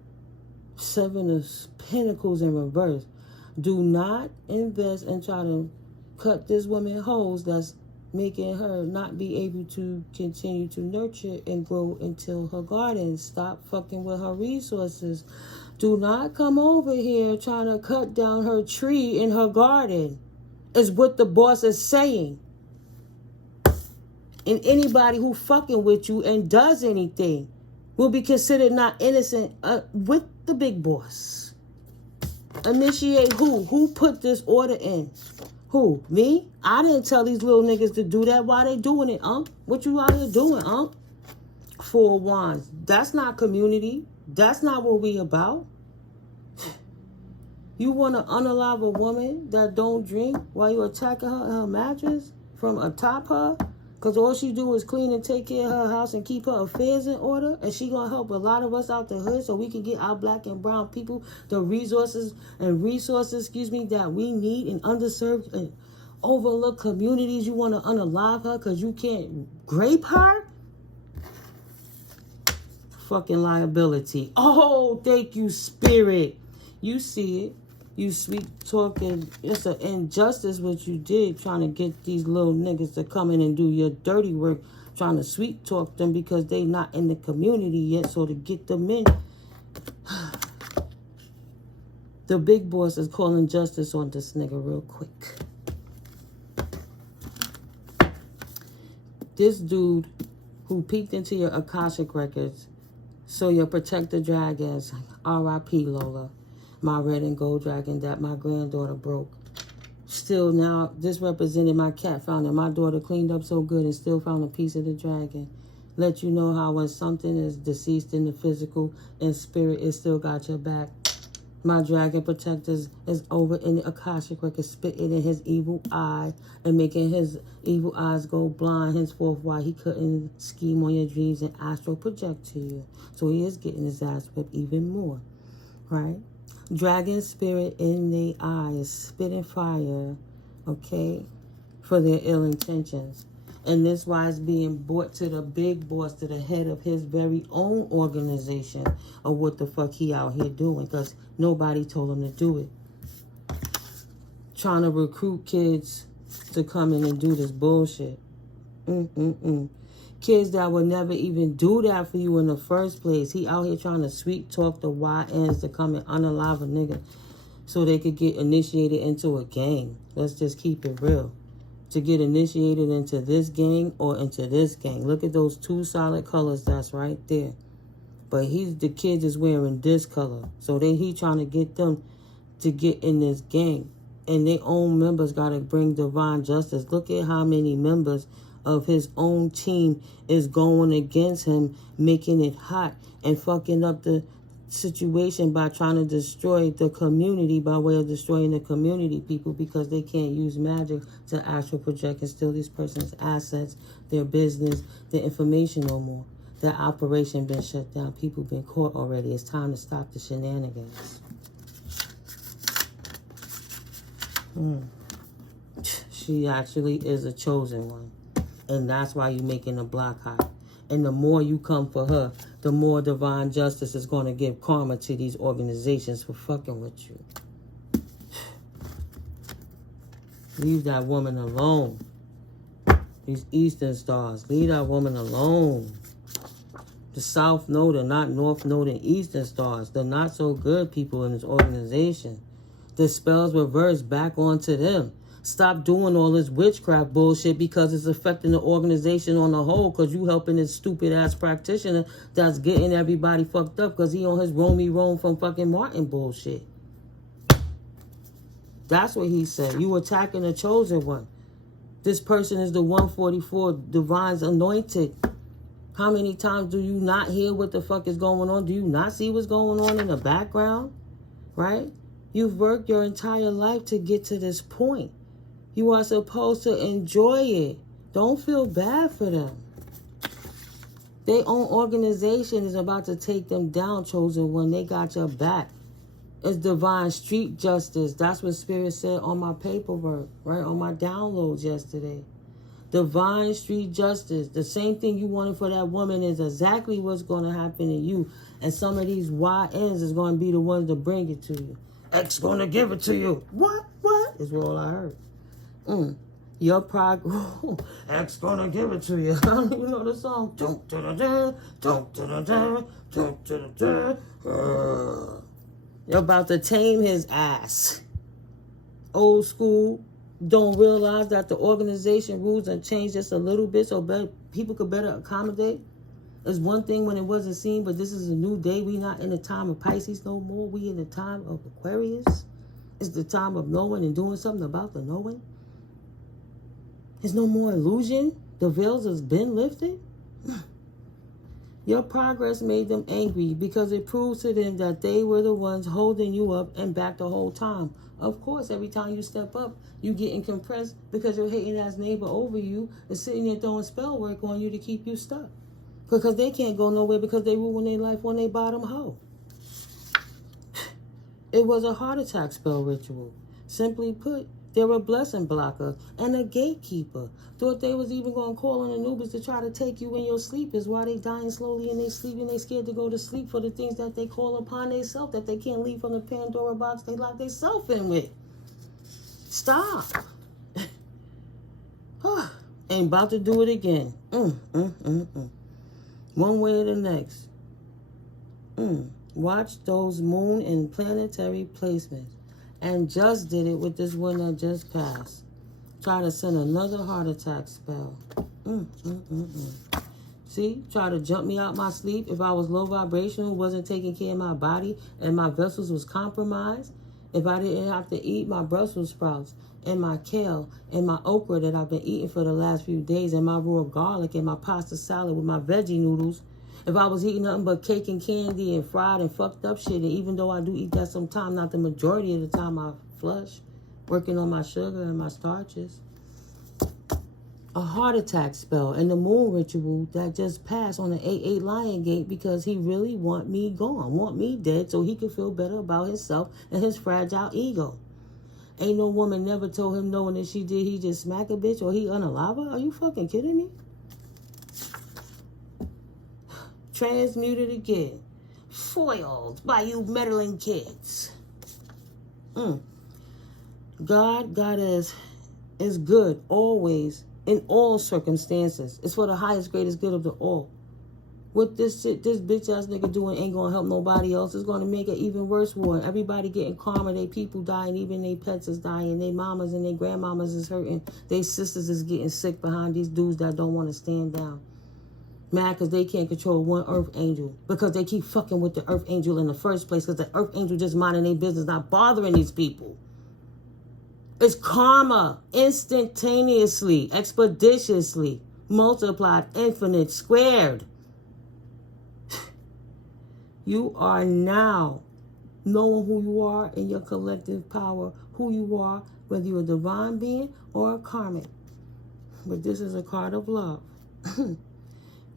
7 of Pentacles in reverse. Do not invest and try to cut this woman holes that's making her not be able to continue to nurture and grow until her garden. Stop fucking with her resources. Do not come over here trying to cut down her tree in her garden. Is what the boss is saying. And anybody who fucking with you and does anything will be considered not innocent with the big boss. Initiate who? Who put this order in? Who? Me? I didn't tell these little niggas to do that. Why they doing it, What you out here doing, 4 of Wands. That's not community. That's not what we about. You want to unalive a woman that don't drink while you attacking her in her mattress from atop her? Because all she do is clean and take care of her house and keep her affairs in order. And she going to help a lot of us out the hood so we can get our black and brown people the resources, that we need in underserved and overlooked communities. You want to unalive her because you can't grape her? Fucking liability. Oh, thank you, spirit. You see it. You sweet talking. It's an injustice what you did trying to get these little niggas to come in and do your dirty work, trying to sweet talk them because they not in the community yet. So to get them in, the big boss is calling justice on this nigga real quick. This dude who peeked into your Akashic records, so your protector dragons, R.I.P. Lola. My red and gold dragon that my granddaughter broke. Still now, this represented my cat found it. My daughter cleaned up so good and still found a piece of the dragon. Let you know how when something is deceased in the physical and spirit, it still got your back. My dragon protectors is over in the Akashic record, spitting in his evil eye and making his evil eyes go blind. Henceforth, why he couldn't scheme on your dreams and astral project to you. So he is getting his ass whipped even more, right? Dragon spirit in their eyes, spitting fire, okay, for their ill intentions. And this why it's being brought to the big boss, to the head of his very own organization of what the fuck he out here doing, because nobody told him to do it. Trying to recruit kids to come in and do this bullshit. Kids that would never even do that for you in the first place. He out here trying to sweet talk the YNs to come and unalive a nigga so they could get initiated into a gang. Let's just keep it real. To get initiated into this gang or into this gang. Look at those 2 solid colors that's right there. But the kids is wearing this color. So he trying to get them to get in this gang. And their own members got to bring divine justice. Look at how many members of his own team is going against him, making it hot and fucking up the situation by trying to destroy the community by way of destroying the community people because they can't use magic to astral project and steal these person's assets, their business, their information no more. That operation been shut down. People been caught already. It's time to stop the shenanigans. She actually is a chosen one. And that's why you're making the block hot. And the more you come for her, the more divine justice is going to give karma to these organizations for fucking with you. Leave that woman alone. These Eastern stars, leave that woman alone. The South Node and not North Node and Eastern stars. The not so good people in this organization. The spells reverse back onto them. Stop doing all this witchcraft bullshit because it's affecting the organization on the whole, because you helping this stupid ass practitioner that's getting everybody fucked up because he on his roamy roam from fucking Martin bullshit. That's what he said. You attacking the chosen one. This person is the 144 divine's anointed. How many times do you not hear what the fuck is going on? Do you not see what's going on in the background? Right? You've worked your entire life to get to this point. You are supposed to enjoy it. Don't feel bad for them. Their own organization is about to take them down, chosen one. They got your back. It's divine street justice. That's what Spirit said on my paperwork, right? On my downloads yesterday. Divine street justice. The same thing you wanted for that woman is exactly what's going to happen to you. And some of these YNs is going to be the ones to bring it to you. X going to give it to you. What? Is all I heard. Your progress. X going to give it to you. I don't even know the song. You're about to tame his ass. Old school. Don't realize that the organization rules and changed just a little bit so people could better accommodate. It's one thing when it wasn't seen, but this is a new day. We not in the time of Pisces no more. We in the time of Aquarius. It's the time of knowing and doing something about the knowing. There's no more illusion. The veils has been lifted. Your progress made them angry because it proves to them that they were the ones holding you up and back the whole time. Of course, every time you step up, you getting compressed because your hating ass neighbor over you is sitting there throwing spell work on you to keep you stuck. Because they can't go nowhere because they ruin their life on their bottom hoe. It was a heart attack spell ritual. Simply put, they're a blessing blocker and a gatekeeper. Thought they was even going to call on Anubis to try to take you in your sleep is why they dying slowly in their sleep and they scared to go to sleep for the things that they call upon themselves that they can't leave from the Pandora box they lock themselves in with. Stop. Ain't about to do it again. One way or the next. Watch those moon and planetary placements. And just did it with this one that just passed. Try to send another heart attack spell. See? Try to jump me out my sleep if I was low vibrational, wasn't taking care of my body, and my vessels was compromised. If I didn't have to eat my Brussels sprouts and my kale and my okra that I've been eating for the last few days and my raw garlic and my pasta salad with my veggie noodles. If I was eating nothing but cake and candy and fried and fucked up shit, and even though I do eat that sometimes, not the majority of the time I flush, working on my sugar and my starches. A heart attack spell and the moon ritual that just passed on the 8-8 Lion Gate because he really want me gone, want me dead so he could feel better about himself and his fragile ego. Ain't no woman never told him no, and if she did, he just smack a bitch or he unalive her? Are you fucking kidding me? Transmuted again. Foiled by you meddling kids. God is good always in all circumstances. It's for the highest, greatest good of the all. What this bitch ass nigga doing ain't gonna help nobody else. It's gonna make it even worse war. Everybody getting karma, they people dying, even their pets is dying, their mamas and their grandmamas is hurting, their sisters is getting sick behind these dudes that don't want to stand down. Mad because they can't control one earth angel. Because they keep fucking with the earth angel in the first place. Because the earth angel just minding their business, not bothering these people. It's karma. Instantaneously, expeditiously, multiplied, infinite, squared. You are now knowing who you are in your collective power. Who you are, whether you're a divine being or a karmic. But this is a card of love.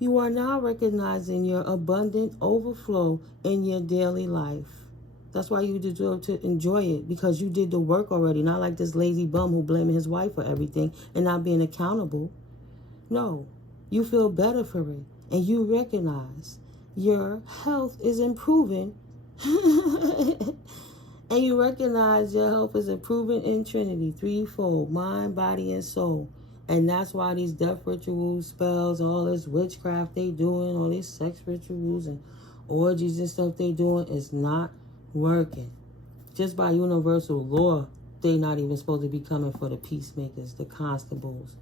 You are now recognizing your abundant overflow in your daily life. That's why you deserve to enjoy it, because you did the work already. Not like this lazy bum who blaming his wife for everything and not being accountable. No, you feel better for it. And you recognize your health is improving. And you recognize your help is improving in Trinity, threefold, mind, body, and soul. And that's why these death rituals, spells, all this witchcraft they doing, all these sex rituals and orgies and stuff they doing is not working. Just by universal law, they not even supposed to be coming for the peacemakers, the constables.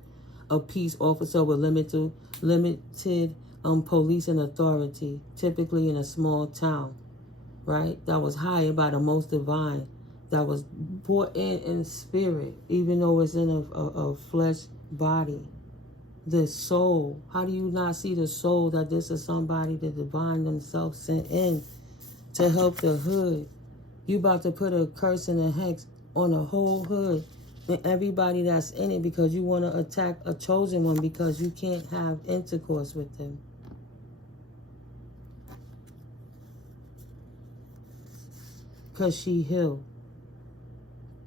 A peace officer with limited police and authority, typically in a small town, right? That was hired by the most divine, that was brought in spirit, even though it's in a flesh body. The soul, how do you not see the soul that this is somebody the divine themselves sent in to help the hood? You about to put a curse and a hex on the whole hood and everybody that's in it because you want to attack a chosen one because you can't have intercourse with them. Because she healed.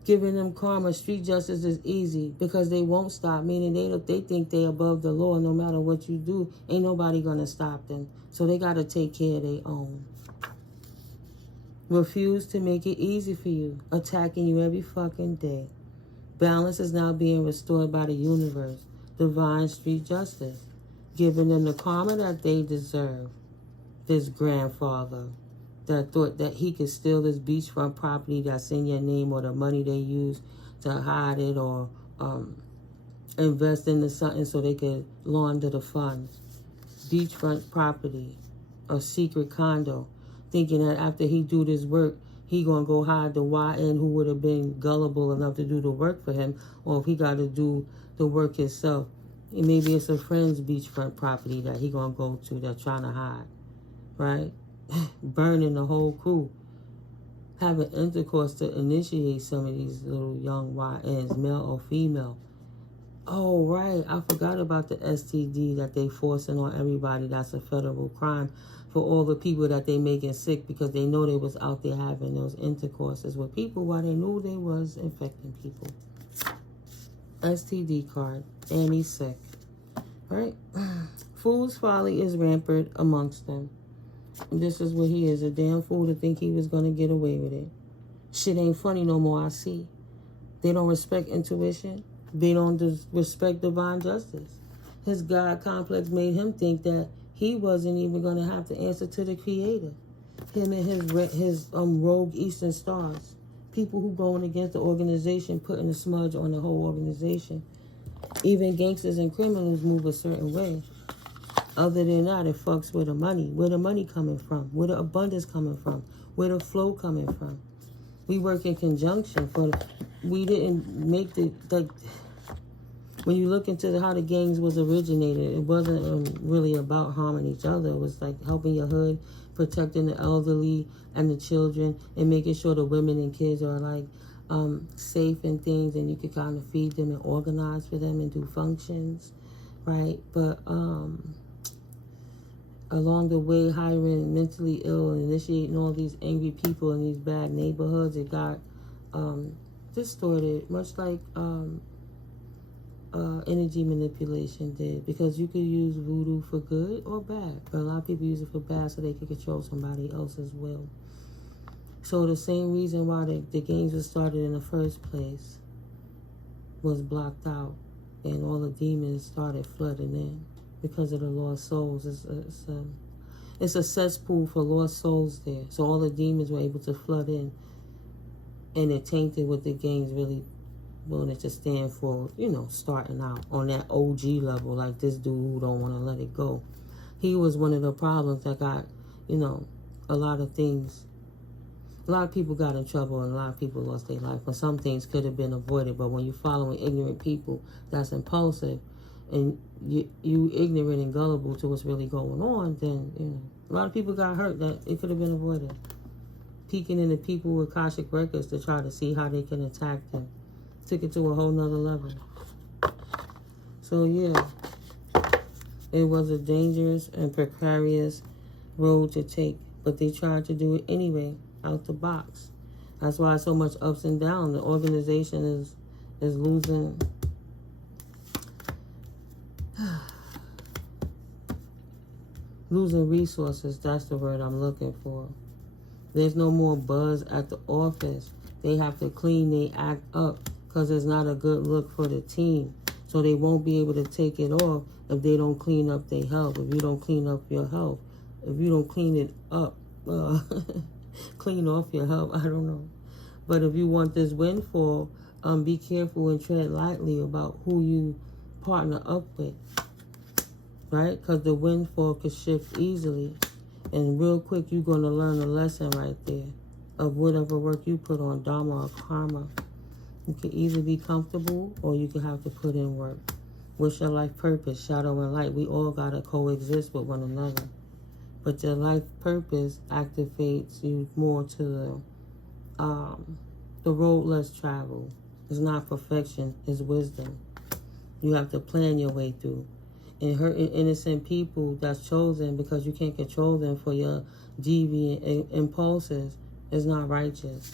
Giving them karma, street justice is easy because they won't stop, meaning they think they above the law. No matter what you do, ain't nobody going to stop them. So they got to take care of their own. Refuse to make it easy for you, attacking you every fucking day. Balance is now being restored by the universe. Divine street justice. Giving them the karma that they deserve. This grandfather that thought that he could steal this beachfront property that's in your name, or the money they use to hide it, or invest into something so they could launder the funds. Beachfront property, a secret condo, thinking that after he do this work, he gonna go hide the YN who would have been gullible enough to do the work for him, or if he got to do the work himself. And maybe it's a friend's beachfront property that he gonna go to that's trying to hide, right? Burning the whole crew. Having intercourse to initiate some of these little young YNs, male or female. Oh, right, I forgot about the STD that they forcing on everybody. That's a federal crime for all the people that they making sick because they know they was out there having those intercourses with people while they knew they was infecting people. STD card, and he's sick, right? Fool's folly is rampant amongst them. This is what he is, a damn fool to think he was going to get away with it. Shit ain't funny no more, I see. They don't respect intuition. They don't respect divine justice. His God complex made him think that he wasn't even going to have to answer to the Creator. Him and his rogue Eastern stars. People who going against the organization, putting a smudge on the whole organization. Even gangsters and criminals move a certain way. Other than that, it fucks with the money. Where the money coming from? Where the abundance coming from? Where the flow coming from? We work in conjunction. We didn't make when you look into how the gangs was originated, it wasn't really about harming each other. It was like helping your hood, protecting the elderly and the children, and making sure the women and kids are like safe and things, and you could kind of feed them and organize for them and do functions, right? But along the way, hiring mentally ill and initiating all these angry people in these bad neighborhoods, it got distorted, much like energy manipulation did, because you could use voodoo for good or bad, but a lot of people use it for bad so they could control somebody else's will. So the same reason why the games were started in the first place was blocked out, and all the demons started flooding in because of the lost souls. It's a cesspool for lost souls there, so all the demons were able to flood in, and it tainted what the gangs really wanted to stand for, starting out on that OG level, like this dude who don't want to let it go. He was one of the problems that got, a lot of things. A lot of people got in trouble and a lot of people lost their life. But some things could have been avoided. But when you're following ignorant people that's impulsive and you ignorant and gullible to what's really going on, then, a lot of people got hurt that it could have been avoided. Peeking into people with Akashic records to try to see how they can attack them. Took it to a whole nother level. So, yeah. It was a dangerous and precarious road to take. But they tried to do it anyway, out the box. That's why so much ups and downs. The organization is losing losing resources. That's the word I'm looking for. There's no more buzz at the office. They have to clean their act up because it's not a good look for the team. So they won't be able to take it off if they don't clean up their health, if you don't clean up your health, if you don't clean it up, clean off your health, I don't know. But if you want this windfall, be careful and tread lightly about who you partner up with, right? Because the windfall could shift easily. And real quick, you're going to learn a lesson right there of whatever work you put on, dharma or karma. You can either be comfortable or you can have to put in work. What's your life purpose? Shadow and light. We all got to coexist with one another. But your life purpose activates you more to the road less traveled. It's not perfection, it's wisdom. You have to plan your way through. And hurting innocent people that's chosen because you can't control them for your deviant impulses is not righteous.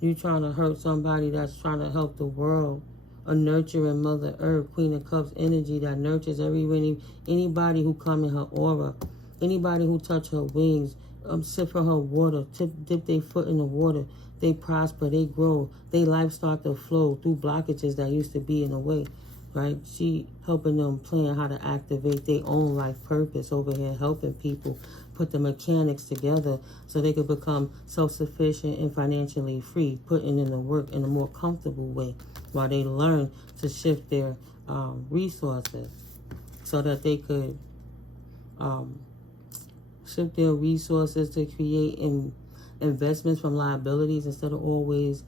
You trying to hurt somebody that's trying to help the world, a nurturing Mother Earth, Queen of Cups energy that nurtures anybody who come in her aura, anybody who touch her wings, sip from her water, dip their foot in the water, they prosper, they grow, their life start to flow through blockages that used to be in the way. Right? She helping them plan how to activate their own life purpose over here, helping people put the mechanics together so they could become self-sufficient and financially free, putting in the work in a more comfortable way while they learn to shift their resources so that they could shift their resources to create investments from liabilities instead of always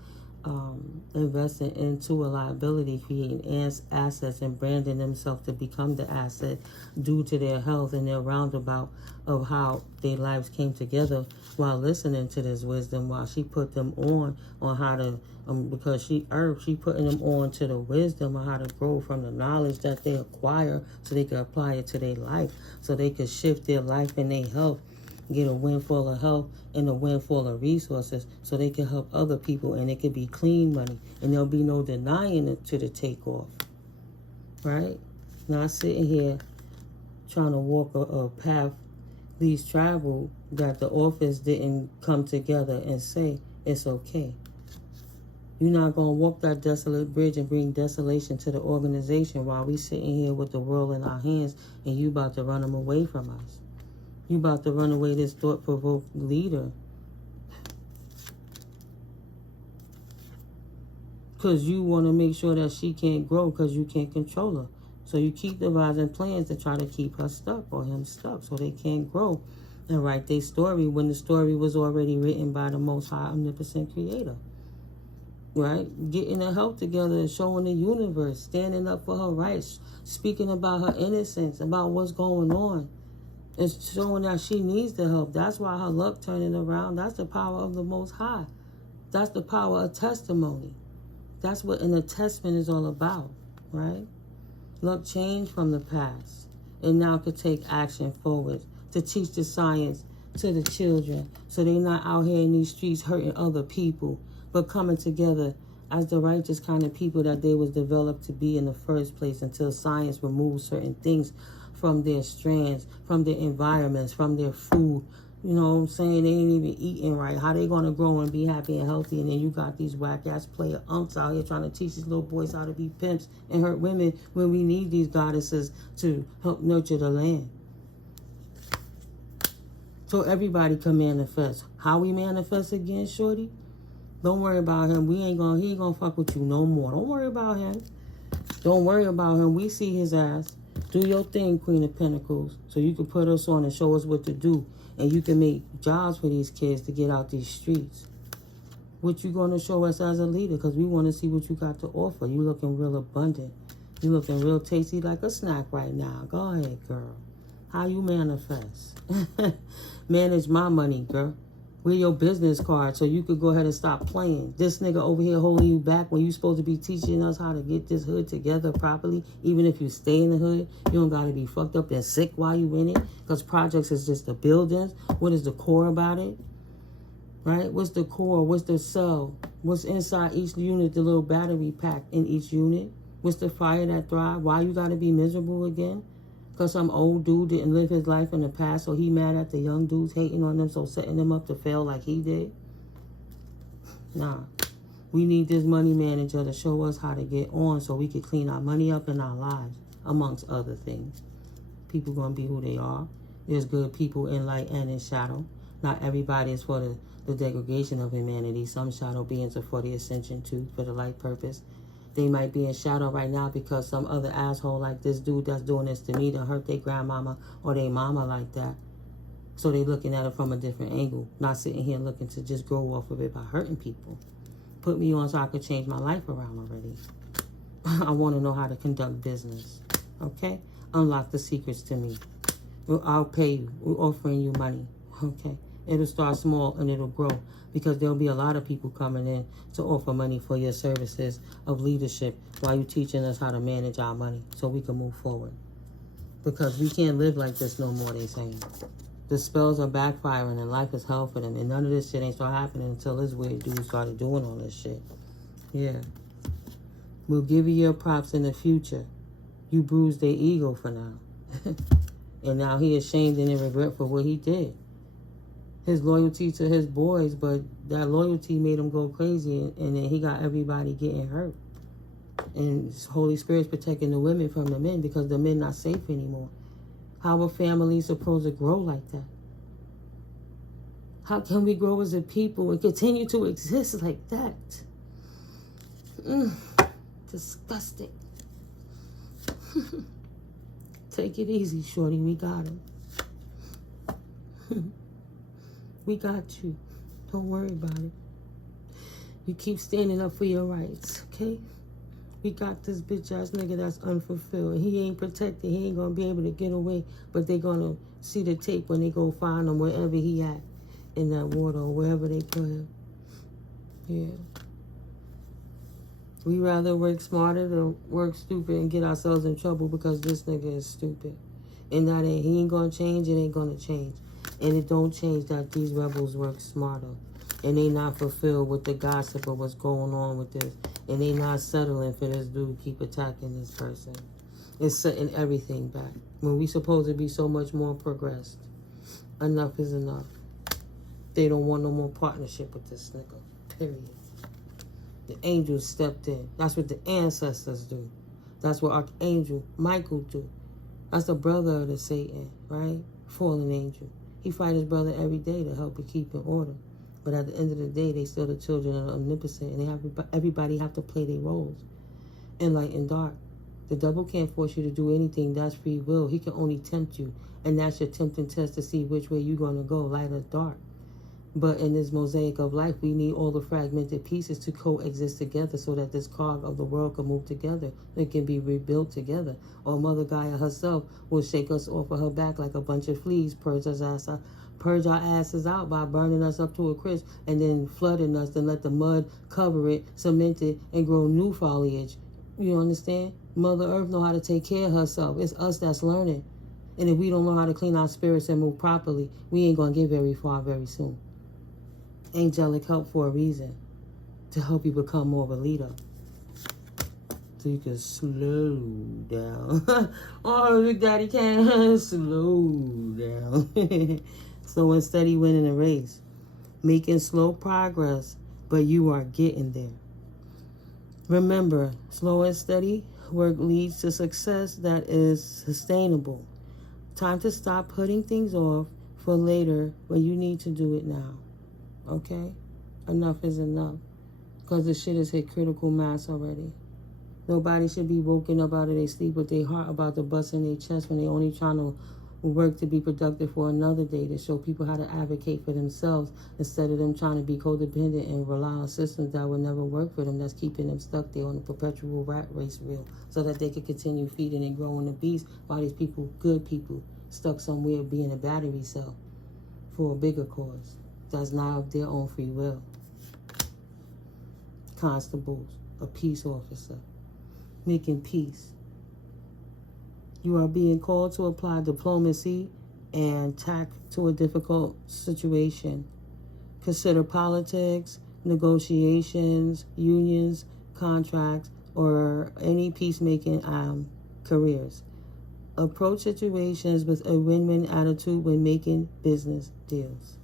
investing into a liability, creating assets and branding themselves to become the asset due to their health and their roundabout of how their lives came together while listening to this wisdom, while she put them on how to, because she putting them on to the wisdom on how to grow from the knowledge that they acquire so they can apply it to their life, so they could shift their life and their health, get a windfall of health and a windfall of resources so they can help other people, and it could be clean money and there'll be no denying it to the takeoff, right? Not sitting here trying to walk a path least traveled that the office didn't come together and say it's okay. You're not going to walk that desolate bridge and bring desolation to the organization while we sitting here with the world in our hands and you about to run them away from us. You about to run away this thought-provoked leader. Because you want to make sure that she can't grow because you can't control her. So you keep devising plans to try to keep her stuck or him stuck so they can't grow and write their story when the story was already written by the Most High Omnipotent Creator. Right? Getting her help together and showing the universe, standing up for her rights, speaking about her innocence, about what's going on. It's showing that she needs the help. That's why her luck turning around. That's the power of the Most High. That's the power of testimony. That's what an attestment is all about, right? Luck changed from the past and now could take action forward to teach the science to the children so they're not out here in these streets hurting other people, but coming together as the righteous kind of people that they was developed to be in the first place until science removes certain things from their strands, from their environments, from their food. You know what I'm saying? They ain't even eating right. How they going to grow and be happy and healthy? And then you got these whack-ass player unks out here trying to teach these little boys how to be pimps and hurt women when we need these goddesses to help nurture the land. So everybody can manifest. How we manifest again, shorty? Don't worry about him. He ain't gonna fuck with you no more. Don't worry about him. Don't worry about him. We see his ass. Do your thing, Queen of Pentacles, so you can put us on and show us what to do. And you can make jobs for these kids to get out these streets. What you going to show us as a leader? Because we want to see what you got to offer. You looking real abundant. You looking real tasty like a snack right now. Go ahead, girl. How you manifest? Manage my money, girl. Where your business card so you could go ahead and stop playing. This nigga over here holding you back when you supposed to be teaching us how to get this hood together properly. Even if you stay in the hood, you don't got to be fucked up and sick while you in it. Because projects is just the buildings. What is the core about it? Right? What's the core? What's the cell? What's inside each unit, the little battery pack in each unit? What's the fire that thrive? Why you got to be miserable again? Because some old dude didn't live his life in the past, so he mad at the young dudes hating on them, so setting them up to fail like he did? Nah. We need this money manager to show us how to get on so we can clean our money up in our lives, amongst other things. People going to be who they are. There's good people in light and in shadow. Not everybody is for the degradation of humanity. Some shadow beings are for the ascension too, for the light purpose. They might be in shadow right now because some other asshole like this dude that's doing this to me to hurt their grandmama or their mama like that. So they looking at it from a different angle, not sitting here looking to just grow off of it by hurting people. Put me on so I could change my life around already. I want to know how to conduct business. Okay? Unlock the secrets to me. I'll pay you. We're offering you money. Okay? It'll start small and it'll grow because there'll be a lot of people coming in to offer money for your services of leadership while you're teaching us how to manage our money so we can move forward. Because we can't live like this no more, they saying. The spells are backfiring and life is hell for them. And none of this shit ain't start happening until this weird dude started doing all this shit. Yeah. We'll give you your props in the future. You bruised their ego for now. And now he ashamed and in regret for what he did. His loyalty to his boys, but that loyalty made him go crazy, and then he got everybody getting hurt. And Holy Spirit's protecting the women from the men because the men not safe anymore. How are families supposed to grow like that? How can we grow as a people and continue to exist like that? Disgusting. Take it easy, shorty. We got him. We got you. Don't worry about it. You keep standing up for your rights, okay? We got this bitch-ass nigga that's unfulfilled. He ain't protected. He ain't gonna be able to get away. But they gonna see the tape when they go find him wherever he at. In that water or wherever they put him. Yeah. We rather work smarter than work stupid and get ourselves in trouble because this nigga is stupid. And that ain't, he ain't gonna change, it ain't gonna change. And it don't change that these rebels work smarter. And they not fulfilled with the gossip of what's going on with this. And they not settling for this dude to keep attacking this person. It's setting everything back. When we supposed to be so much more progressed. Enough is enough. They don't want no more partnership with this nigga. Period. The angels stepped in. That's what the ancestors do. That's what Archangel Michael do. That's the brother of the Satan, right? Fallen angel. He fight his brother every day to help it keep in order. But at the end of the day, they still the children of the omnipotent, and they have everybody have to play their roles in light and dark. The devil can't force you to do anything. That's free will. He can only tempt you, and that's your tempting test to see which way you're going to go, light or dark. But in this mosaic of life, we need all the fragmented pieces to coexist together so that this cog of the world can move together. It can be rebuilt together. Or Mother Gaia herself will shake us off of her back like a bunch of fleas, purge our asses out by burning us up to a crisp and then flooding us, then let the mud cover it, cement it, and grow new foliage. You understand? Mother Earth know how to take care of herself. It's us that's learning. And if we don't know how to clean our spirits and move properly, we ain't going to get very far very soon. Angelic help for a reason. To help you become more of a leader. So you can slow down. Oh, Big Daddy can slow down. Slow and steady winning a race. Making slow progress, but you are getting there. Remember, slow and steady work leads to success that is sustainable. Time to stop putting things off for later when you need to do it now. Okay? Enough is enough. Because the shit has hit critical mass already. Nobody should be woken up out of their sleep with their heart about to bust in their chest when they only trying to work to be productive for another day, to show people how to advocate for themselves instead of them trying to be codependent and rely on systems that will never work for them, that's keeping them stuck there on the perpetual rat race wheel so that they can continue feeding and growing the beast while these people, good people, stuck somewhere being a battery cell for a bigger cause. That's not of their own free will. Constables, a peace officer, making peace. You are being called to apply diplomacy and tact to a difficult situation. Consider politics, negotiations, unions, contracts, or any peacemaking careers. Approach situations with a win-win attitude when making business deals.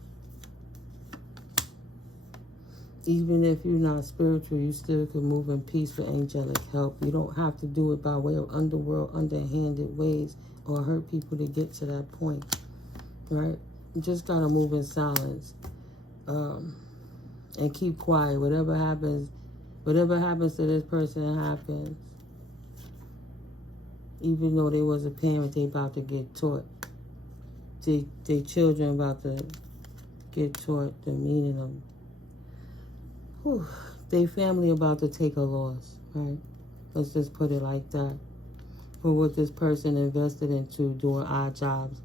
Even if you're not spiritual, you still can move in peace with angelic help. You don't have to do it by way of underworld, underhanded ways or hurt people to get to that point, right? You just got to move in silence and keep quiet. Whatever happens to this person happens. Even though they was a parent, they about to get taught. They children about to get taught the meaning of. They family about to take a loss, right? Let's just put it like that. For what this person invested into doing odd jobs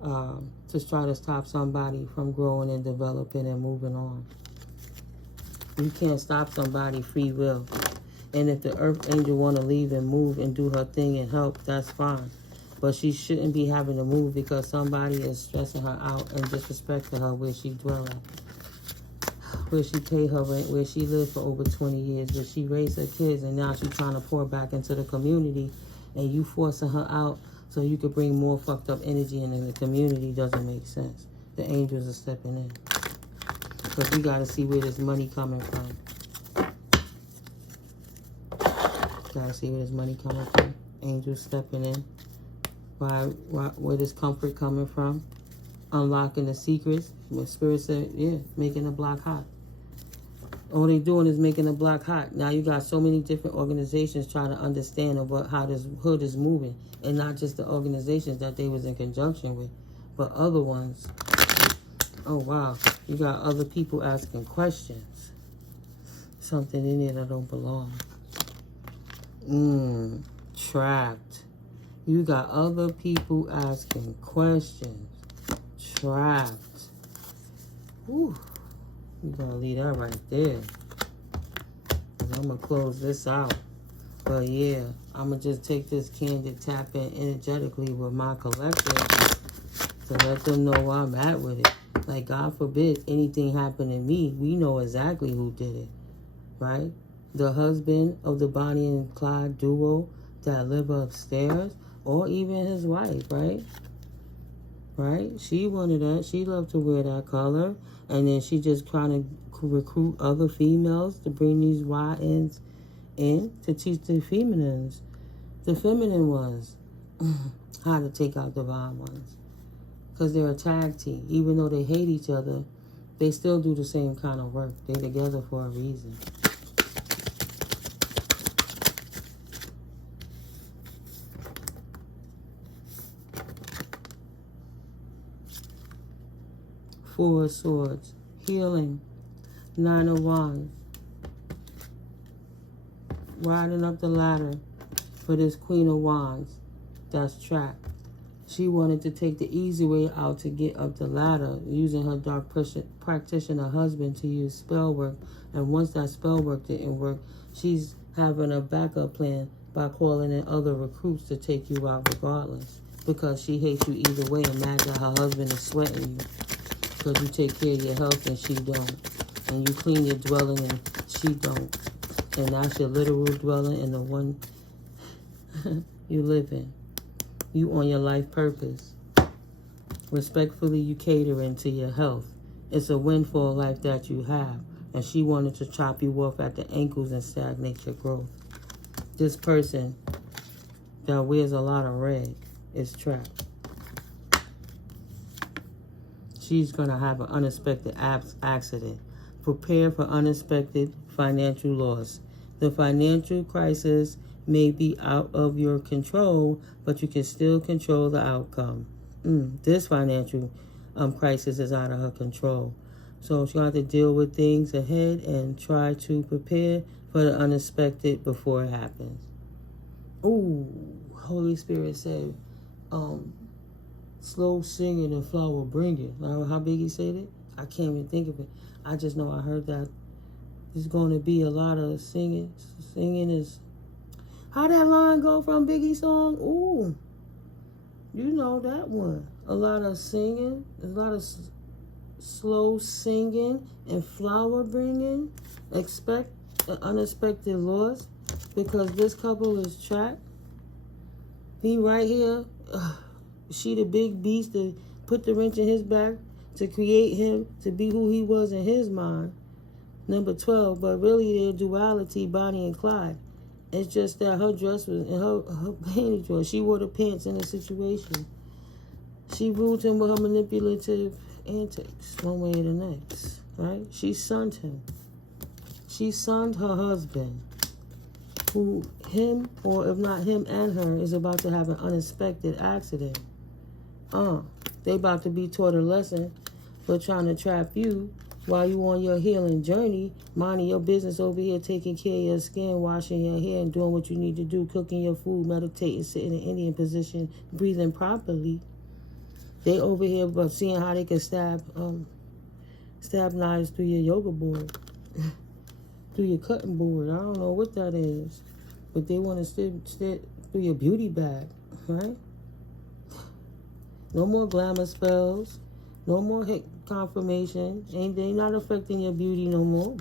to try to stop somebody from growing and developing and moving on. You can't stop somebody's free will. And if the earth angel want to leave and move and do her thing and help, that's fine. But she shouldn't be having to move because somebody is stressing her out and disrespecting her where she dwell at. Where she paid her rent, where she lived for over 20 years, where she raised her kids, and now she's trying to pour back into the community, and you forcing her out so you could bring more fucked up energy into the community doesn't make sense. The angels are stepping in. Because we got to see where this money coming from. Got to see where this money coming from. Angels stepping in. Where this comfort coming from. Unlocking the secrets. What Spirit said, yeah, making the block hot. All they doing is making the block hot. Now you got so many different organizations trying to understand about how this hood is moving. And not just the organizations that they was in conjunction with, but other ones. Oh, wow. You got other people asking questions. Something in there that don't belong. Trapped. You got other people asking questions. Trapped. Whew. You gotta leave that right there. I'm gonna close this out. But yeah, I'm gonna just take this candid tap in energetically with my collective to let them know where I'm at with it. Like, God forbid anything happen to me, we know exactly who did it, right? The husband of the Bonnie and Clyde duo that live upstairs, or even his wife, right? Right? She wanted that. She loved to wear that color. And then she just trying to recruit other females to bring these YNs in to teach the feminine ones, how to take out the divine ones. Because they're a tag team. Even though they hate each other, they still do the same kind of work. They're together for a reason. Four of Swords, healing, Nine of Wands, riding up the ladder for this Queen of Wands that's trapped. She wanted to take the easy way out to get up the ladder, using her dark practitioner husband to use spell work. And once that spell work didn't work, she's having a backup plan by calling in other recruits to take you out regardless. Because she hates you either way and mad that her husband is sweating you. Because you take care of your health and she don't. And you clean your dwelling and she don't. And that's your literal dwelling and the one you live in. You on your life purpose. Respectfully, you catering to your health. It's a windfall life that you have. And she wanted to chop you off at the ankles and stagnate your growth. This person that wears a lot of red is trapped. She's going to have an unexpected accident. Prepare for unexpected financial loss. The financial crisis may be out of your control, but you can still control the outcome. This financial crisis is out of her control. So she's going to have to deal with things ahead and try to prepare for the unexpected before it happens. Ooh, Holy Spirit said, slow singing and flower bringing. How Biggie said it? I can't even think of it. I just know I heard that there's going to be a lot of singing. Singing is... How that line go from Biggie's song? Ooh, you know that one. A lot of singing. A lot of slow singing and flower bringing. Expect an unexpected loss because this couple is trapped. He right here. She the big beast to put the wrench in his back to create him to be who he was in his mind. Number 12, but really their duality, Bonnie and Clyde. It's just that her dress was in her panty drawer. She wore the pants in the situation. She ruled him with her manipulative antics, one way or the next, right? She sunned him. She sunned her husband, who him, or if not him and her, is about to have an unexpected accident. They about to be taught a lesson for trying to trap you while you on your healing journey, minding your business over here, taking care of your skin, washing your hair, and doing what you need to do, cooking your food, meditating, sitting in an Indian position, breathing properly. They over here but seeing how they can stab knives through your yoga board, through your cutting board. I don't know what that is, but they want to stick through your beauty bag, right? No more glamour spells. No more hit confirmation. They not affecting your beauty no more.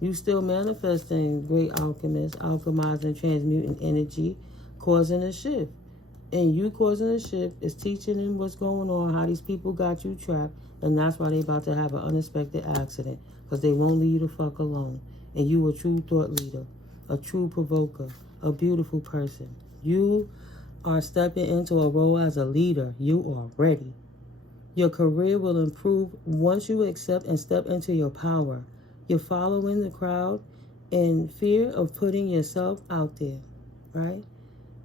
You still manifesting, great alchemist, alchemizing, transmuting energy, causing a shift. And you causing a shift is teaching them what's going on, how these people got you trapped, and that's why they about to have an unexpected accident, because they won't leave you the fuck alone. And you a true thought leader, a true provoker, a beautiful person. You are stepping into a role as a leader. You are ready. Your career will improve once you accept and step into your power. You're following the crowd in fear of putting yourself out there, right?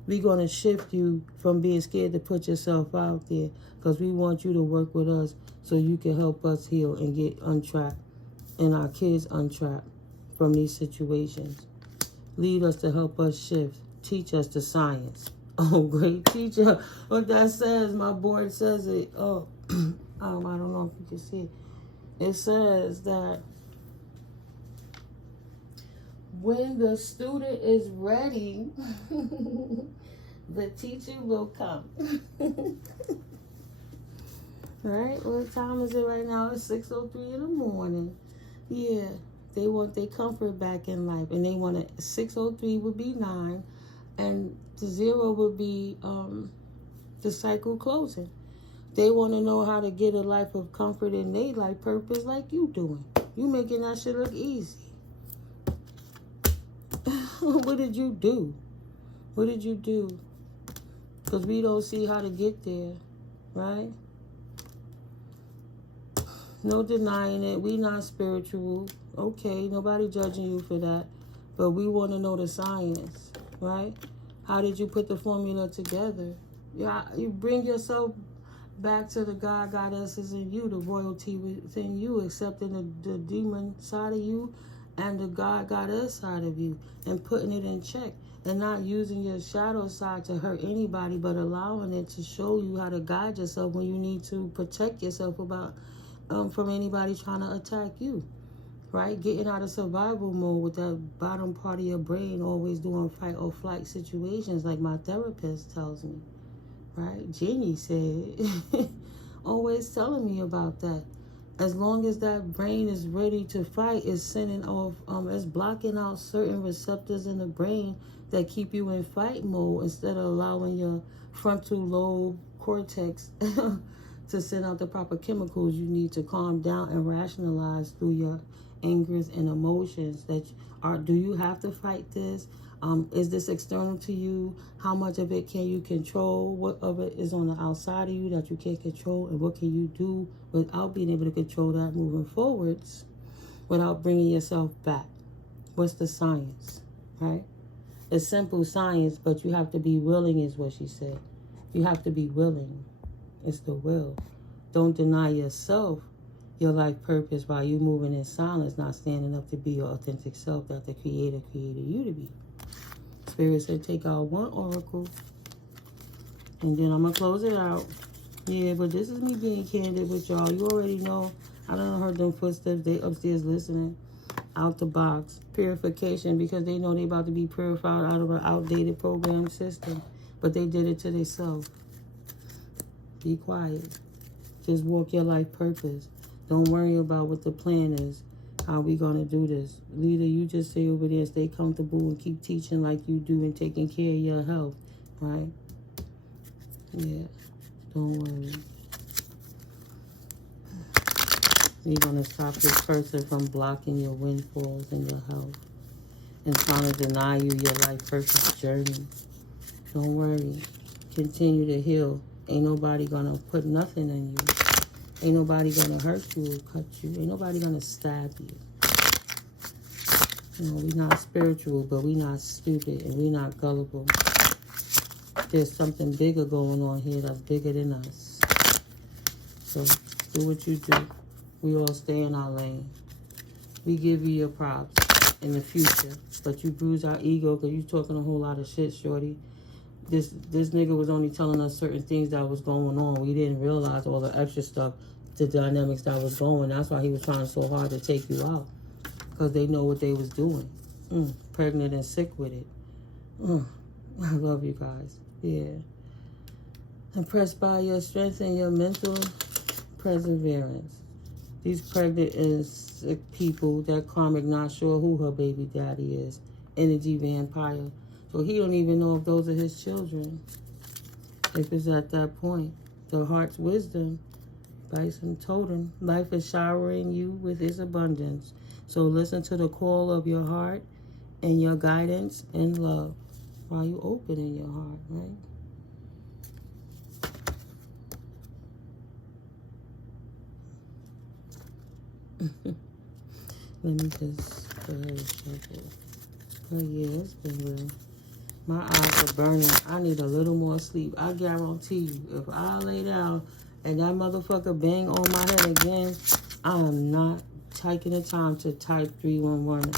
We're going to shift you from being scared to put yourself out there, because we want you to work with us so you can help us heal and get untrapped and our kids untrapped from these situations. Lead us to help us shift. Teach us the science. Oh, great teacher. What that says, my board says it. Oh, I don't know if you can see it. It says that when the student is ready, the teacher will come. Right? What time is it right now? It's 6:03 in the morning. Yeah, they want their comfort back in life. And they want it. 6:03 would be 9. And the 0 would be the cycle closing. They want to know how to get a life of comfort in their life purpose like you doing. You making that shit look easy. What did you do? What did you do? Because we don't see how to get there, right? No denying it. We not spiritual. Okay, nobody judging you for that. But we want to know the science, right? How did you put the formula together? Yeah, you bring yourself back to the God, goddesses in you, the royalty within you, accepting the demon side of you and the God, goddess side of you, and putting it in check, and not using your shadow side to hurt anybody, but allowing it to show you how to guide yourself when you need to protect yourself from anybody trying to attack you, right? Getting out of survival mode with that bottom part of your brain always doing fight or flight situations, like my therapist tells me. Right? Jenny said, always telling me about that. As long as that brain is ready to fight, it's sending off, it's blocking out certain receptors in the brain that keep you in fight mode instead of allowing your frontal lobe cortex to send out the proper chemicals you need to calm down and rationalize through your angers and emotions. Do you have to fight this? Is this external to you? How much of it can you control? What of it is on the outside of you that you can't control? And what can you do without being able to control that moving forwards without bringing yourself back? What's the science, right? It's simple science, but you have to be willing is what she said. You have to be willing. It's the will. Don't deny yourself your life purpose while you moving in silence, not standing up to be your authentic self that the Creator created you to be. Spirit said take out one oracle, and then I'm going to close it out. Yeah, but this is me being candid with y'all. You already know. I done heard them footsteps. They upstairs listening. Out the box. Purification, because they know they about to be purified out of an outdated program system. But they did it to themselves. Be quiet. Just walk your life purpose. Don't worry about what the plan is. How we going to do this? Leader, you just stay over there, stay comfortable, and keep teaching like you do and taking care of your health. right? Yeah, don't worry. You're going to stop this person from blocking your windfalls and your health and trying to deny you your life purpose journey. Don't worry. Continue to heal. Ain't nobody going to put nothing in you. Ain't nobody going to hurt you or cut you. Ain't nobody going to stab you. You know, we're not spiritual, but we're not stupid and we're not gullible. There's something bigger going on here that's bigger than us. So do what you do. We all stay in our lane. We give you your props in the future. But you bruise our ego because you talking a whole lot of shit, shorty. This nigga was only telling us certain things that was going on. We didn't realize all the extra stuff, the dynamics that was going. That's why he was trying so hard to take you out. Because they know what they was doing. Pregnant and sick with it. I love you guys. Yeah. Impressed by your strength and your mental perseverance. These pregnant and sick people, that Karmic not sure who her baby daddy is. Energy vampire. So he don't even know if those are his children. If it's at that point. The heart's wisdom. Bison totem. Life is showering you with its abundance. So listen to the call of your heart and your guidance and love while you open in your heart, right? Let me just go ahead and check it. Oh yeah, it's been real. My eyes are burning. I need a little more sleep. I guarantee you, if I lay down and that motherfucker bang on my head again, I am not taking the time to type 311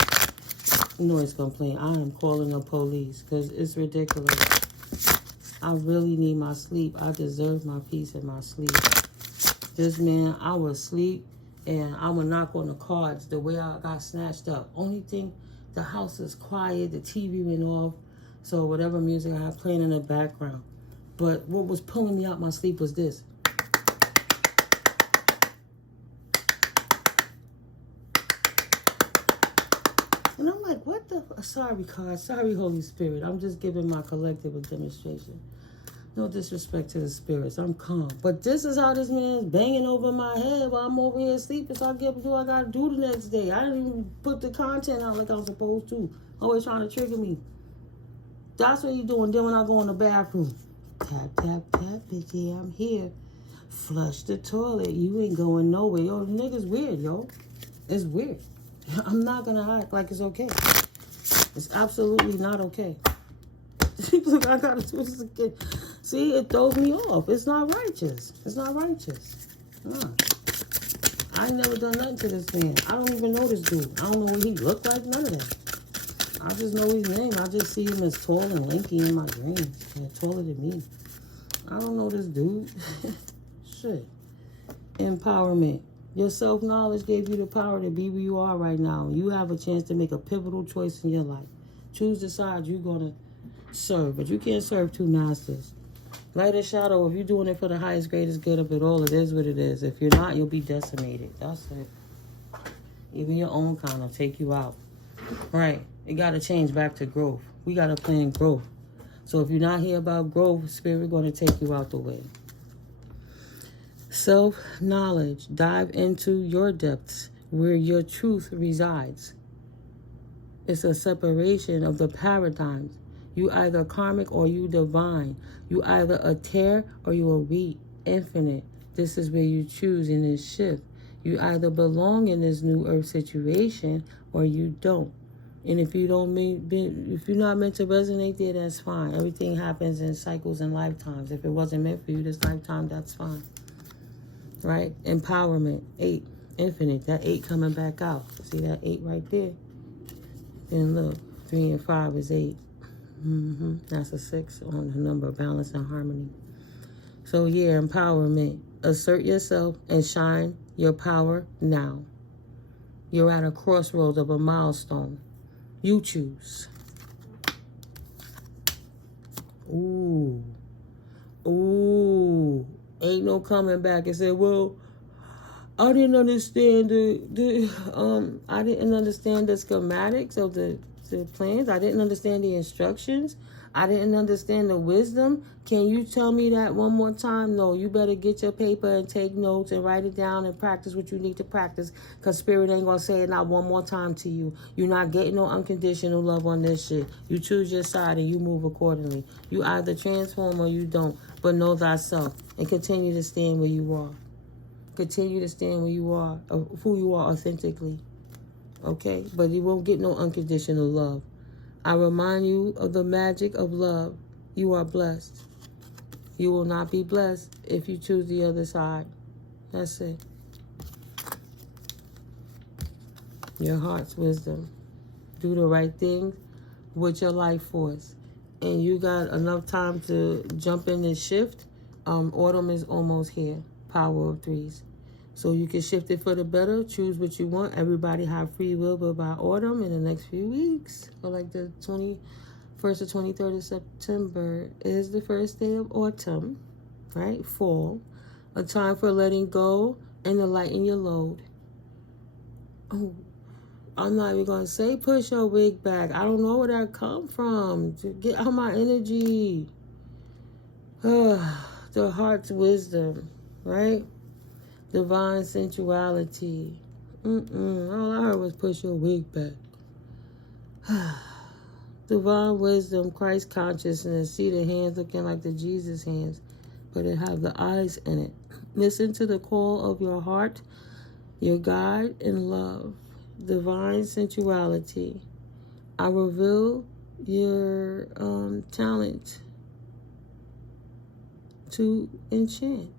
noise complaint. I am calling the police because it's ridiculous. I really need my sleep. I deserve my peace and my sleep. This man, I was asleep and I would knock on the cards the way I got snatched up. Only thing, the house is quiet, the TV went off, so whatever music I had playing in the background. But what was pulling me out my sleep was this. And I'm like, what the? Sorry, God. Sorry, Holy Spirit. I'm just giving my collective a demonstration. No disrespect to the spirits. I'm calm. But this is how this man is banging over my head while I'm over here sleeping. So I get what I got to do the next day. I didn't even put the content out like I was supposed to. Always trying to trigger me. That's what he's doing. Then when I go in the bathroom. Tap, tap, tap, bitch. Yeah, I'm here. Flush the toilet. You ain't going nowhere. Yo, the nigga's weird, yo. It's weird. I'm not going to act like it's okay. It's absolutely not okay. Look, I got to do this again. See, it throws me off. It's not righteous. It's not righteous. Nah. I ain't never done nothing to this man. I don't even know this dude. I don't know what he looked like. None of that. I just know his name. I just see him as tall and lanky in my dreams. Yeah, taller than me. I don't know this dude. Shit. Empowerment. Your self-knowledge gave you the power to be where you are right now. You have a chance to make a pivotal choice in your life. Choose the side you're going to serve. But you can't serve two masters. Light or shadow, if you're doing it for the highest, greatest good of it all, it is what it is. If you're not, you'll be decimated. That's it. Even your own kind will take you out. Right. You got to change back to growth. We got to plan growth. So if you're not here about growth, Spirit going to take you out the way. Self-knowledge. Dive into your depths where your truth resides. It's a separation of the paradigms. You either karmic or you divine. You either a tear or you a wheat. Infinite. This is where you choose in this shift. You either belong in this new earth situation or you don't. And if you don't if you're not meant to resonate there, that's fine. Everything happens in cycles and lifetimes. If it wasn't meant for you this lifetime, that's fine. Right? Empowerment. 8. Infinite. That 8 coming back out. See that 8 right there? And look, 3 and 5 is 8. That's a 6 on the number of balance and harmony. So yeah, empowerment. Assert yourself and shine your power now. You're at a crossroads of a milestone. You choose. Ooh. Ooh. Ain't no coming back and say, well, I didn't understand I didn't understand the schematics of the plans. I didn't understand the instructions. I didn't understand the wisdom. Can you tell me that one more time? No, you better get your paper and take notes and write it down and practice what you need to practice, because Spirit ain't going to say it not one more time to you. You're not getting no unconditional love on this shit. You choose your side and you move accordingly. You either transform or you don't, but know thyself and continue to stand where you are. Continue to stand where you are, who you are authentically. Okay? But you won't get no unconditional love. I remind you of the magic of love. You are blessed. You will not be blessed if you choose the other side. That's it. Your heart's wisdom. Do the right thing with your life force. And you got enough time to jump in and shift. Autumn is almost here. Power of threes. So you can shift it for the better. Choose what you want. Everybody have free will, but by autumn in the next few weeks, or like the 21st or 23rd of September is the first day of autumn, right? Fall. A time for letting go and to lighten your load. Oh, I'm not even going to say push your wig back. I don't know where that come from. To get out my energy. The heart's wisdom, right? Divine sensuality. All I heard was push your wig back. Divine wisdom, Christ consciousness. See the hands looking like the Jesus hands, but it have the eyes in it. Listen to the call of your heart, your guide in love. Divine sensuality. I reveal your talent to enchant.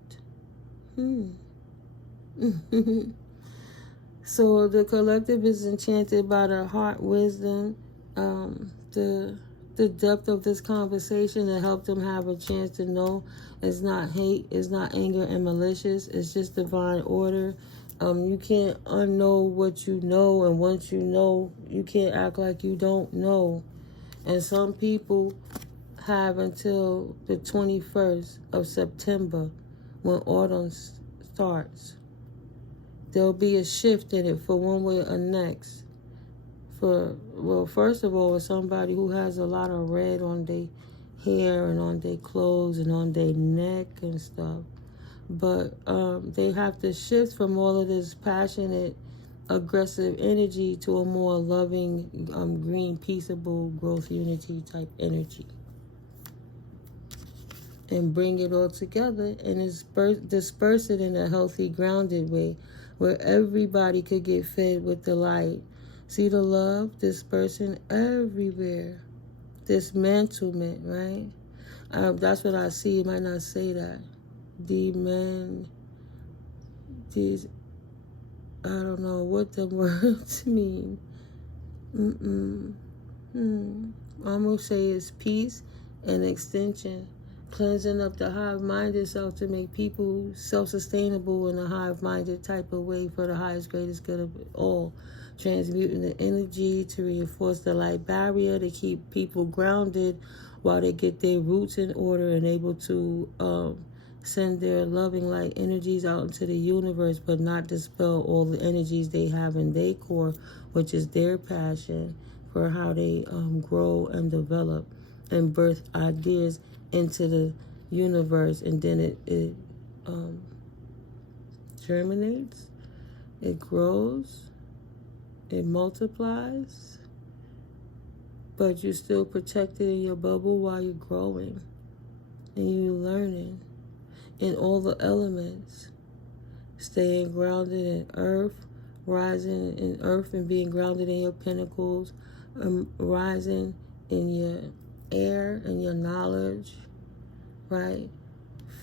So the collective is enchanted by the heart wisdom, the depth of this conversation to help them have a chance to know it's not hate, it's not anger and malicious, it's just divine order. You can't unknow what you know, and once you know, you can't act like you don't know. And some people have until the 21st of September when autumn starts. There'll be a shift in it for one way or next. Well, first of all, with somebody who has a lot of red on their hair and on their clothes and on their neck and stuff. But they have to shift from all of this passionate, aggressive energy to a more loving, green, peaceable, growth, unity type energy. And bring it all together and disperse it in a healthy, grounded way where everybody could get fed with the light. See the love dispersing everywhere. Dismantlement, right? That's what I see. It might not say that. I don't know what the words mean. I'm going to say it's peace and extension. Cleansing up the hive-minded self to make people self-sustainable in a hive-minded type of way for the highest, greatest good of all. Transmuting the energy to reinforce the light barrier to keep people grounded while they get their roots in order and able to send their loving light energies out into the universe, but not dispel all the energies they have in their core, which is their passion for how they grow and develop and birth ideas into the universe. And then it germinates, it grows, it multiplies, but you're still protected in your bubble while you're growing and you're learning in all the elements, staying grounded in earth, rising in earth and being grounded in your pinnacles, rising in your air and your knowledge, right?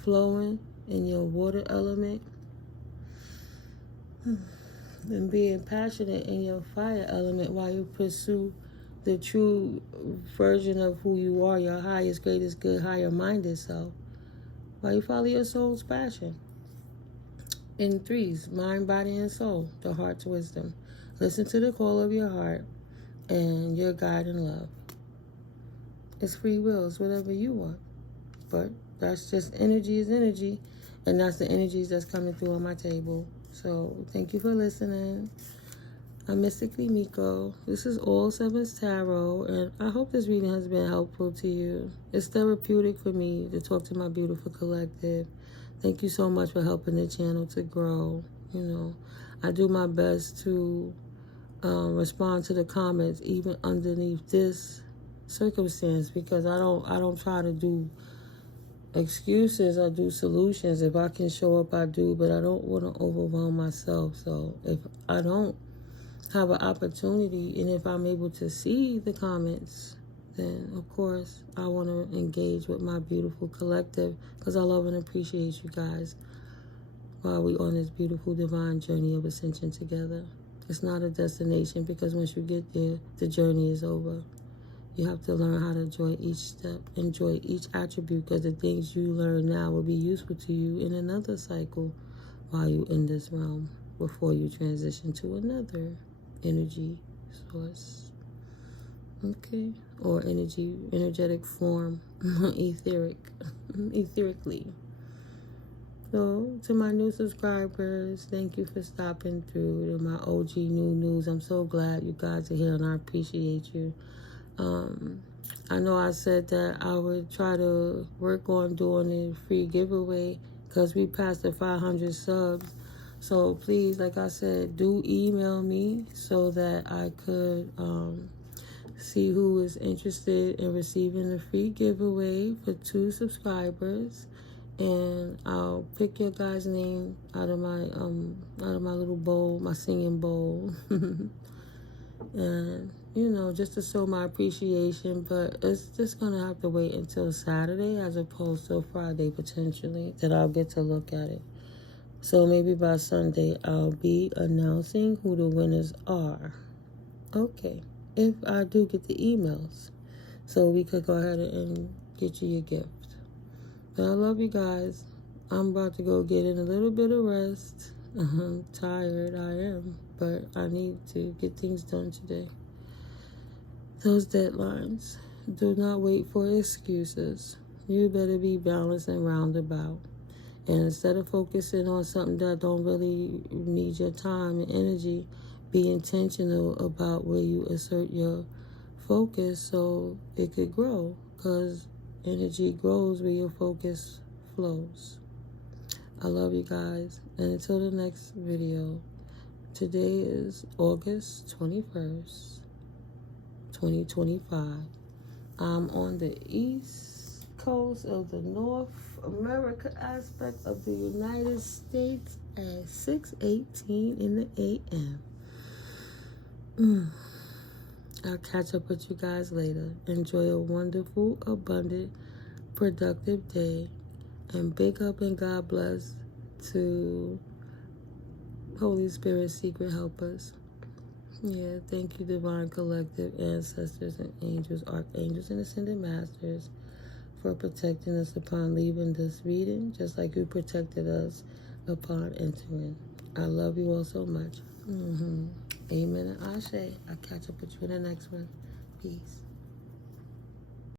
Flowing in your water element, and being passionate in your fire element while you pursue the true version of who you are, your highest, greatest, good, higher-minded self, while you follow your soul's passion. In threes, mind, body, and soul, the heart's wisdom. Listen to the call of your heart and your guide in love. It's free will. It's whatever you want. But that's just energy is energy. And that's the energies that's coming through on my table. So thank you for listening. I'm Mystically Miko. This is All Sevens Tarot, and I hope this reading has been helpful to you. It's therapeutic for me to talk to my beautiful collective. Thank you so much for helping the channel to grow. You know, I do my best to respond to the comments even underneath this circumstance, because I don't try to do excuses. I do solutions. If I can show up, I do, but I don't want to overwhelm myself. So if I don't have an opportunity, and if I'm able to see the comments, then of course I want to engage with my beautiful collective, because I love and appreciate you guys while we on this beautiful divine journey of ascension together. It's not a destination, because once you get there, the journey is over. You have to learn how to enjoy each step, enjoy each attribute, because the things you learn now will be useful to you in another cycle while you're in this realm, before you transition to another energy source. Okay? Or energetic form, etherically. So, to my new subscribers, thank you for stopping through. To my OG new news, I'm so glad you guys are here, and I appreciate you. I know I said that I would try to work on doing a free giveaway, because we passed the 500 subs. So please, like I said, do email me so that I could see who is interested in receiving the free giveaway for 2 subscribers. And I'll pick your guys' name out of my little bowl, my singing bowl. And, you know, just to show my appreciation. But it's just going to have to wait until Saturday, as opposed to Friday, potentially, that I'll get to look at it. So maybe by Sunday, I'll be announcing who the winners are. Okay. If I do get the emails. So we could go ahead and get you your gift. But I love you guys. I'm about to go get in a little bit of rest. I'm tired, I am. But I need to get things done today. Those deadlines. Do not wait for excuses. You better be balanced and roundabout. And instead of focusing on something that don't really need your time and energy, be intentional about where you assert your focus so it could grow. Because energy grows where your focus flows. I love you guys. And until the next video, today is August 21st, 2025. I'm on the East Coast of the North America aspect of the United States at 6:18 in the a.m. I'll catch up with you guys later. Enjoy a wonderful, abundant, productive day. And big up and God bless to Holy Spirit secret helpers. Yeah, thank you, Divine Collective, ancestors and angels, archangels, and ascended masters, for protecting us upon leaving this reading, just like you protected us upon entering. I love you all so much. Amen and Ashe. I'll catch up with you in the next one. Peace.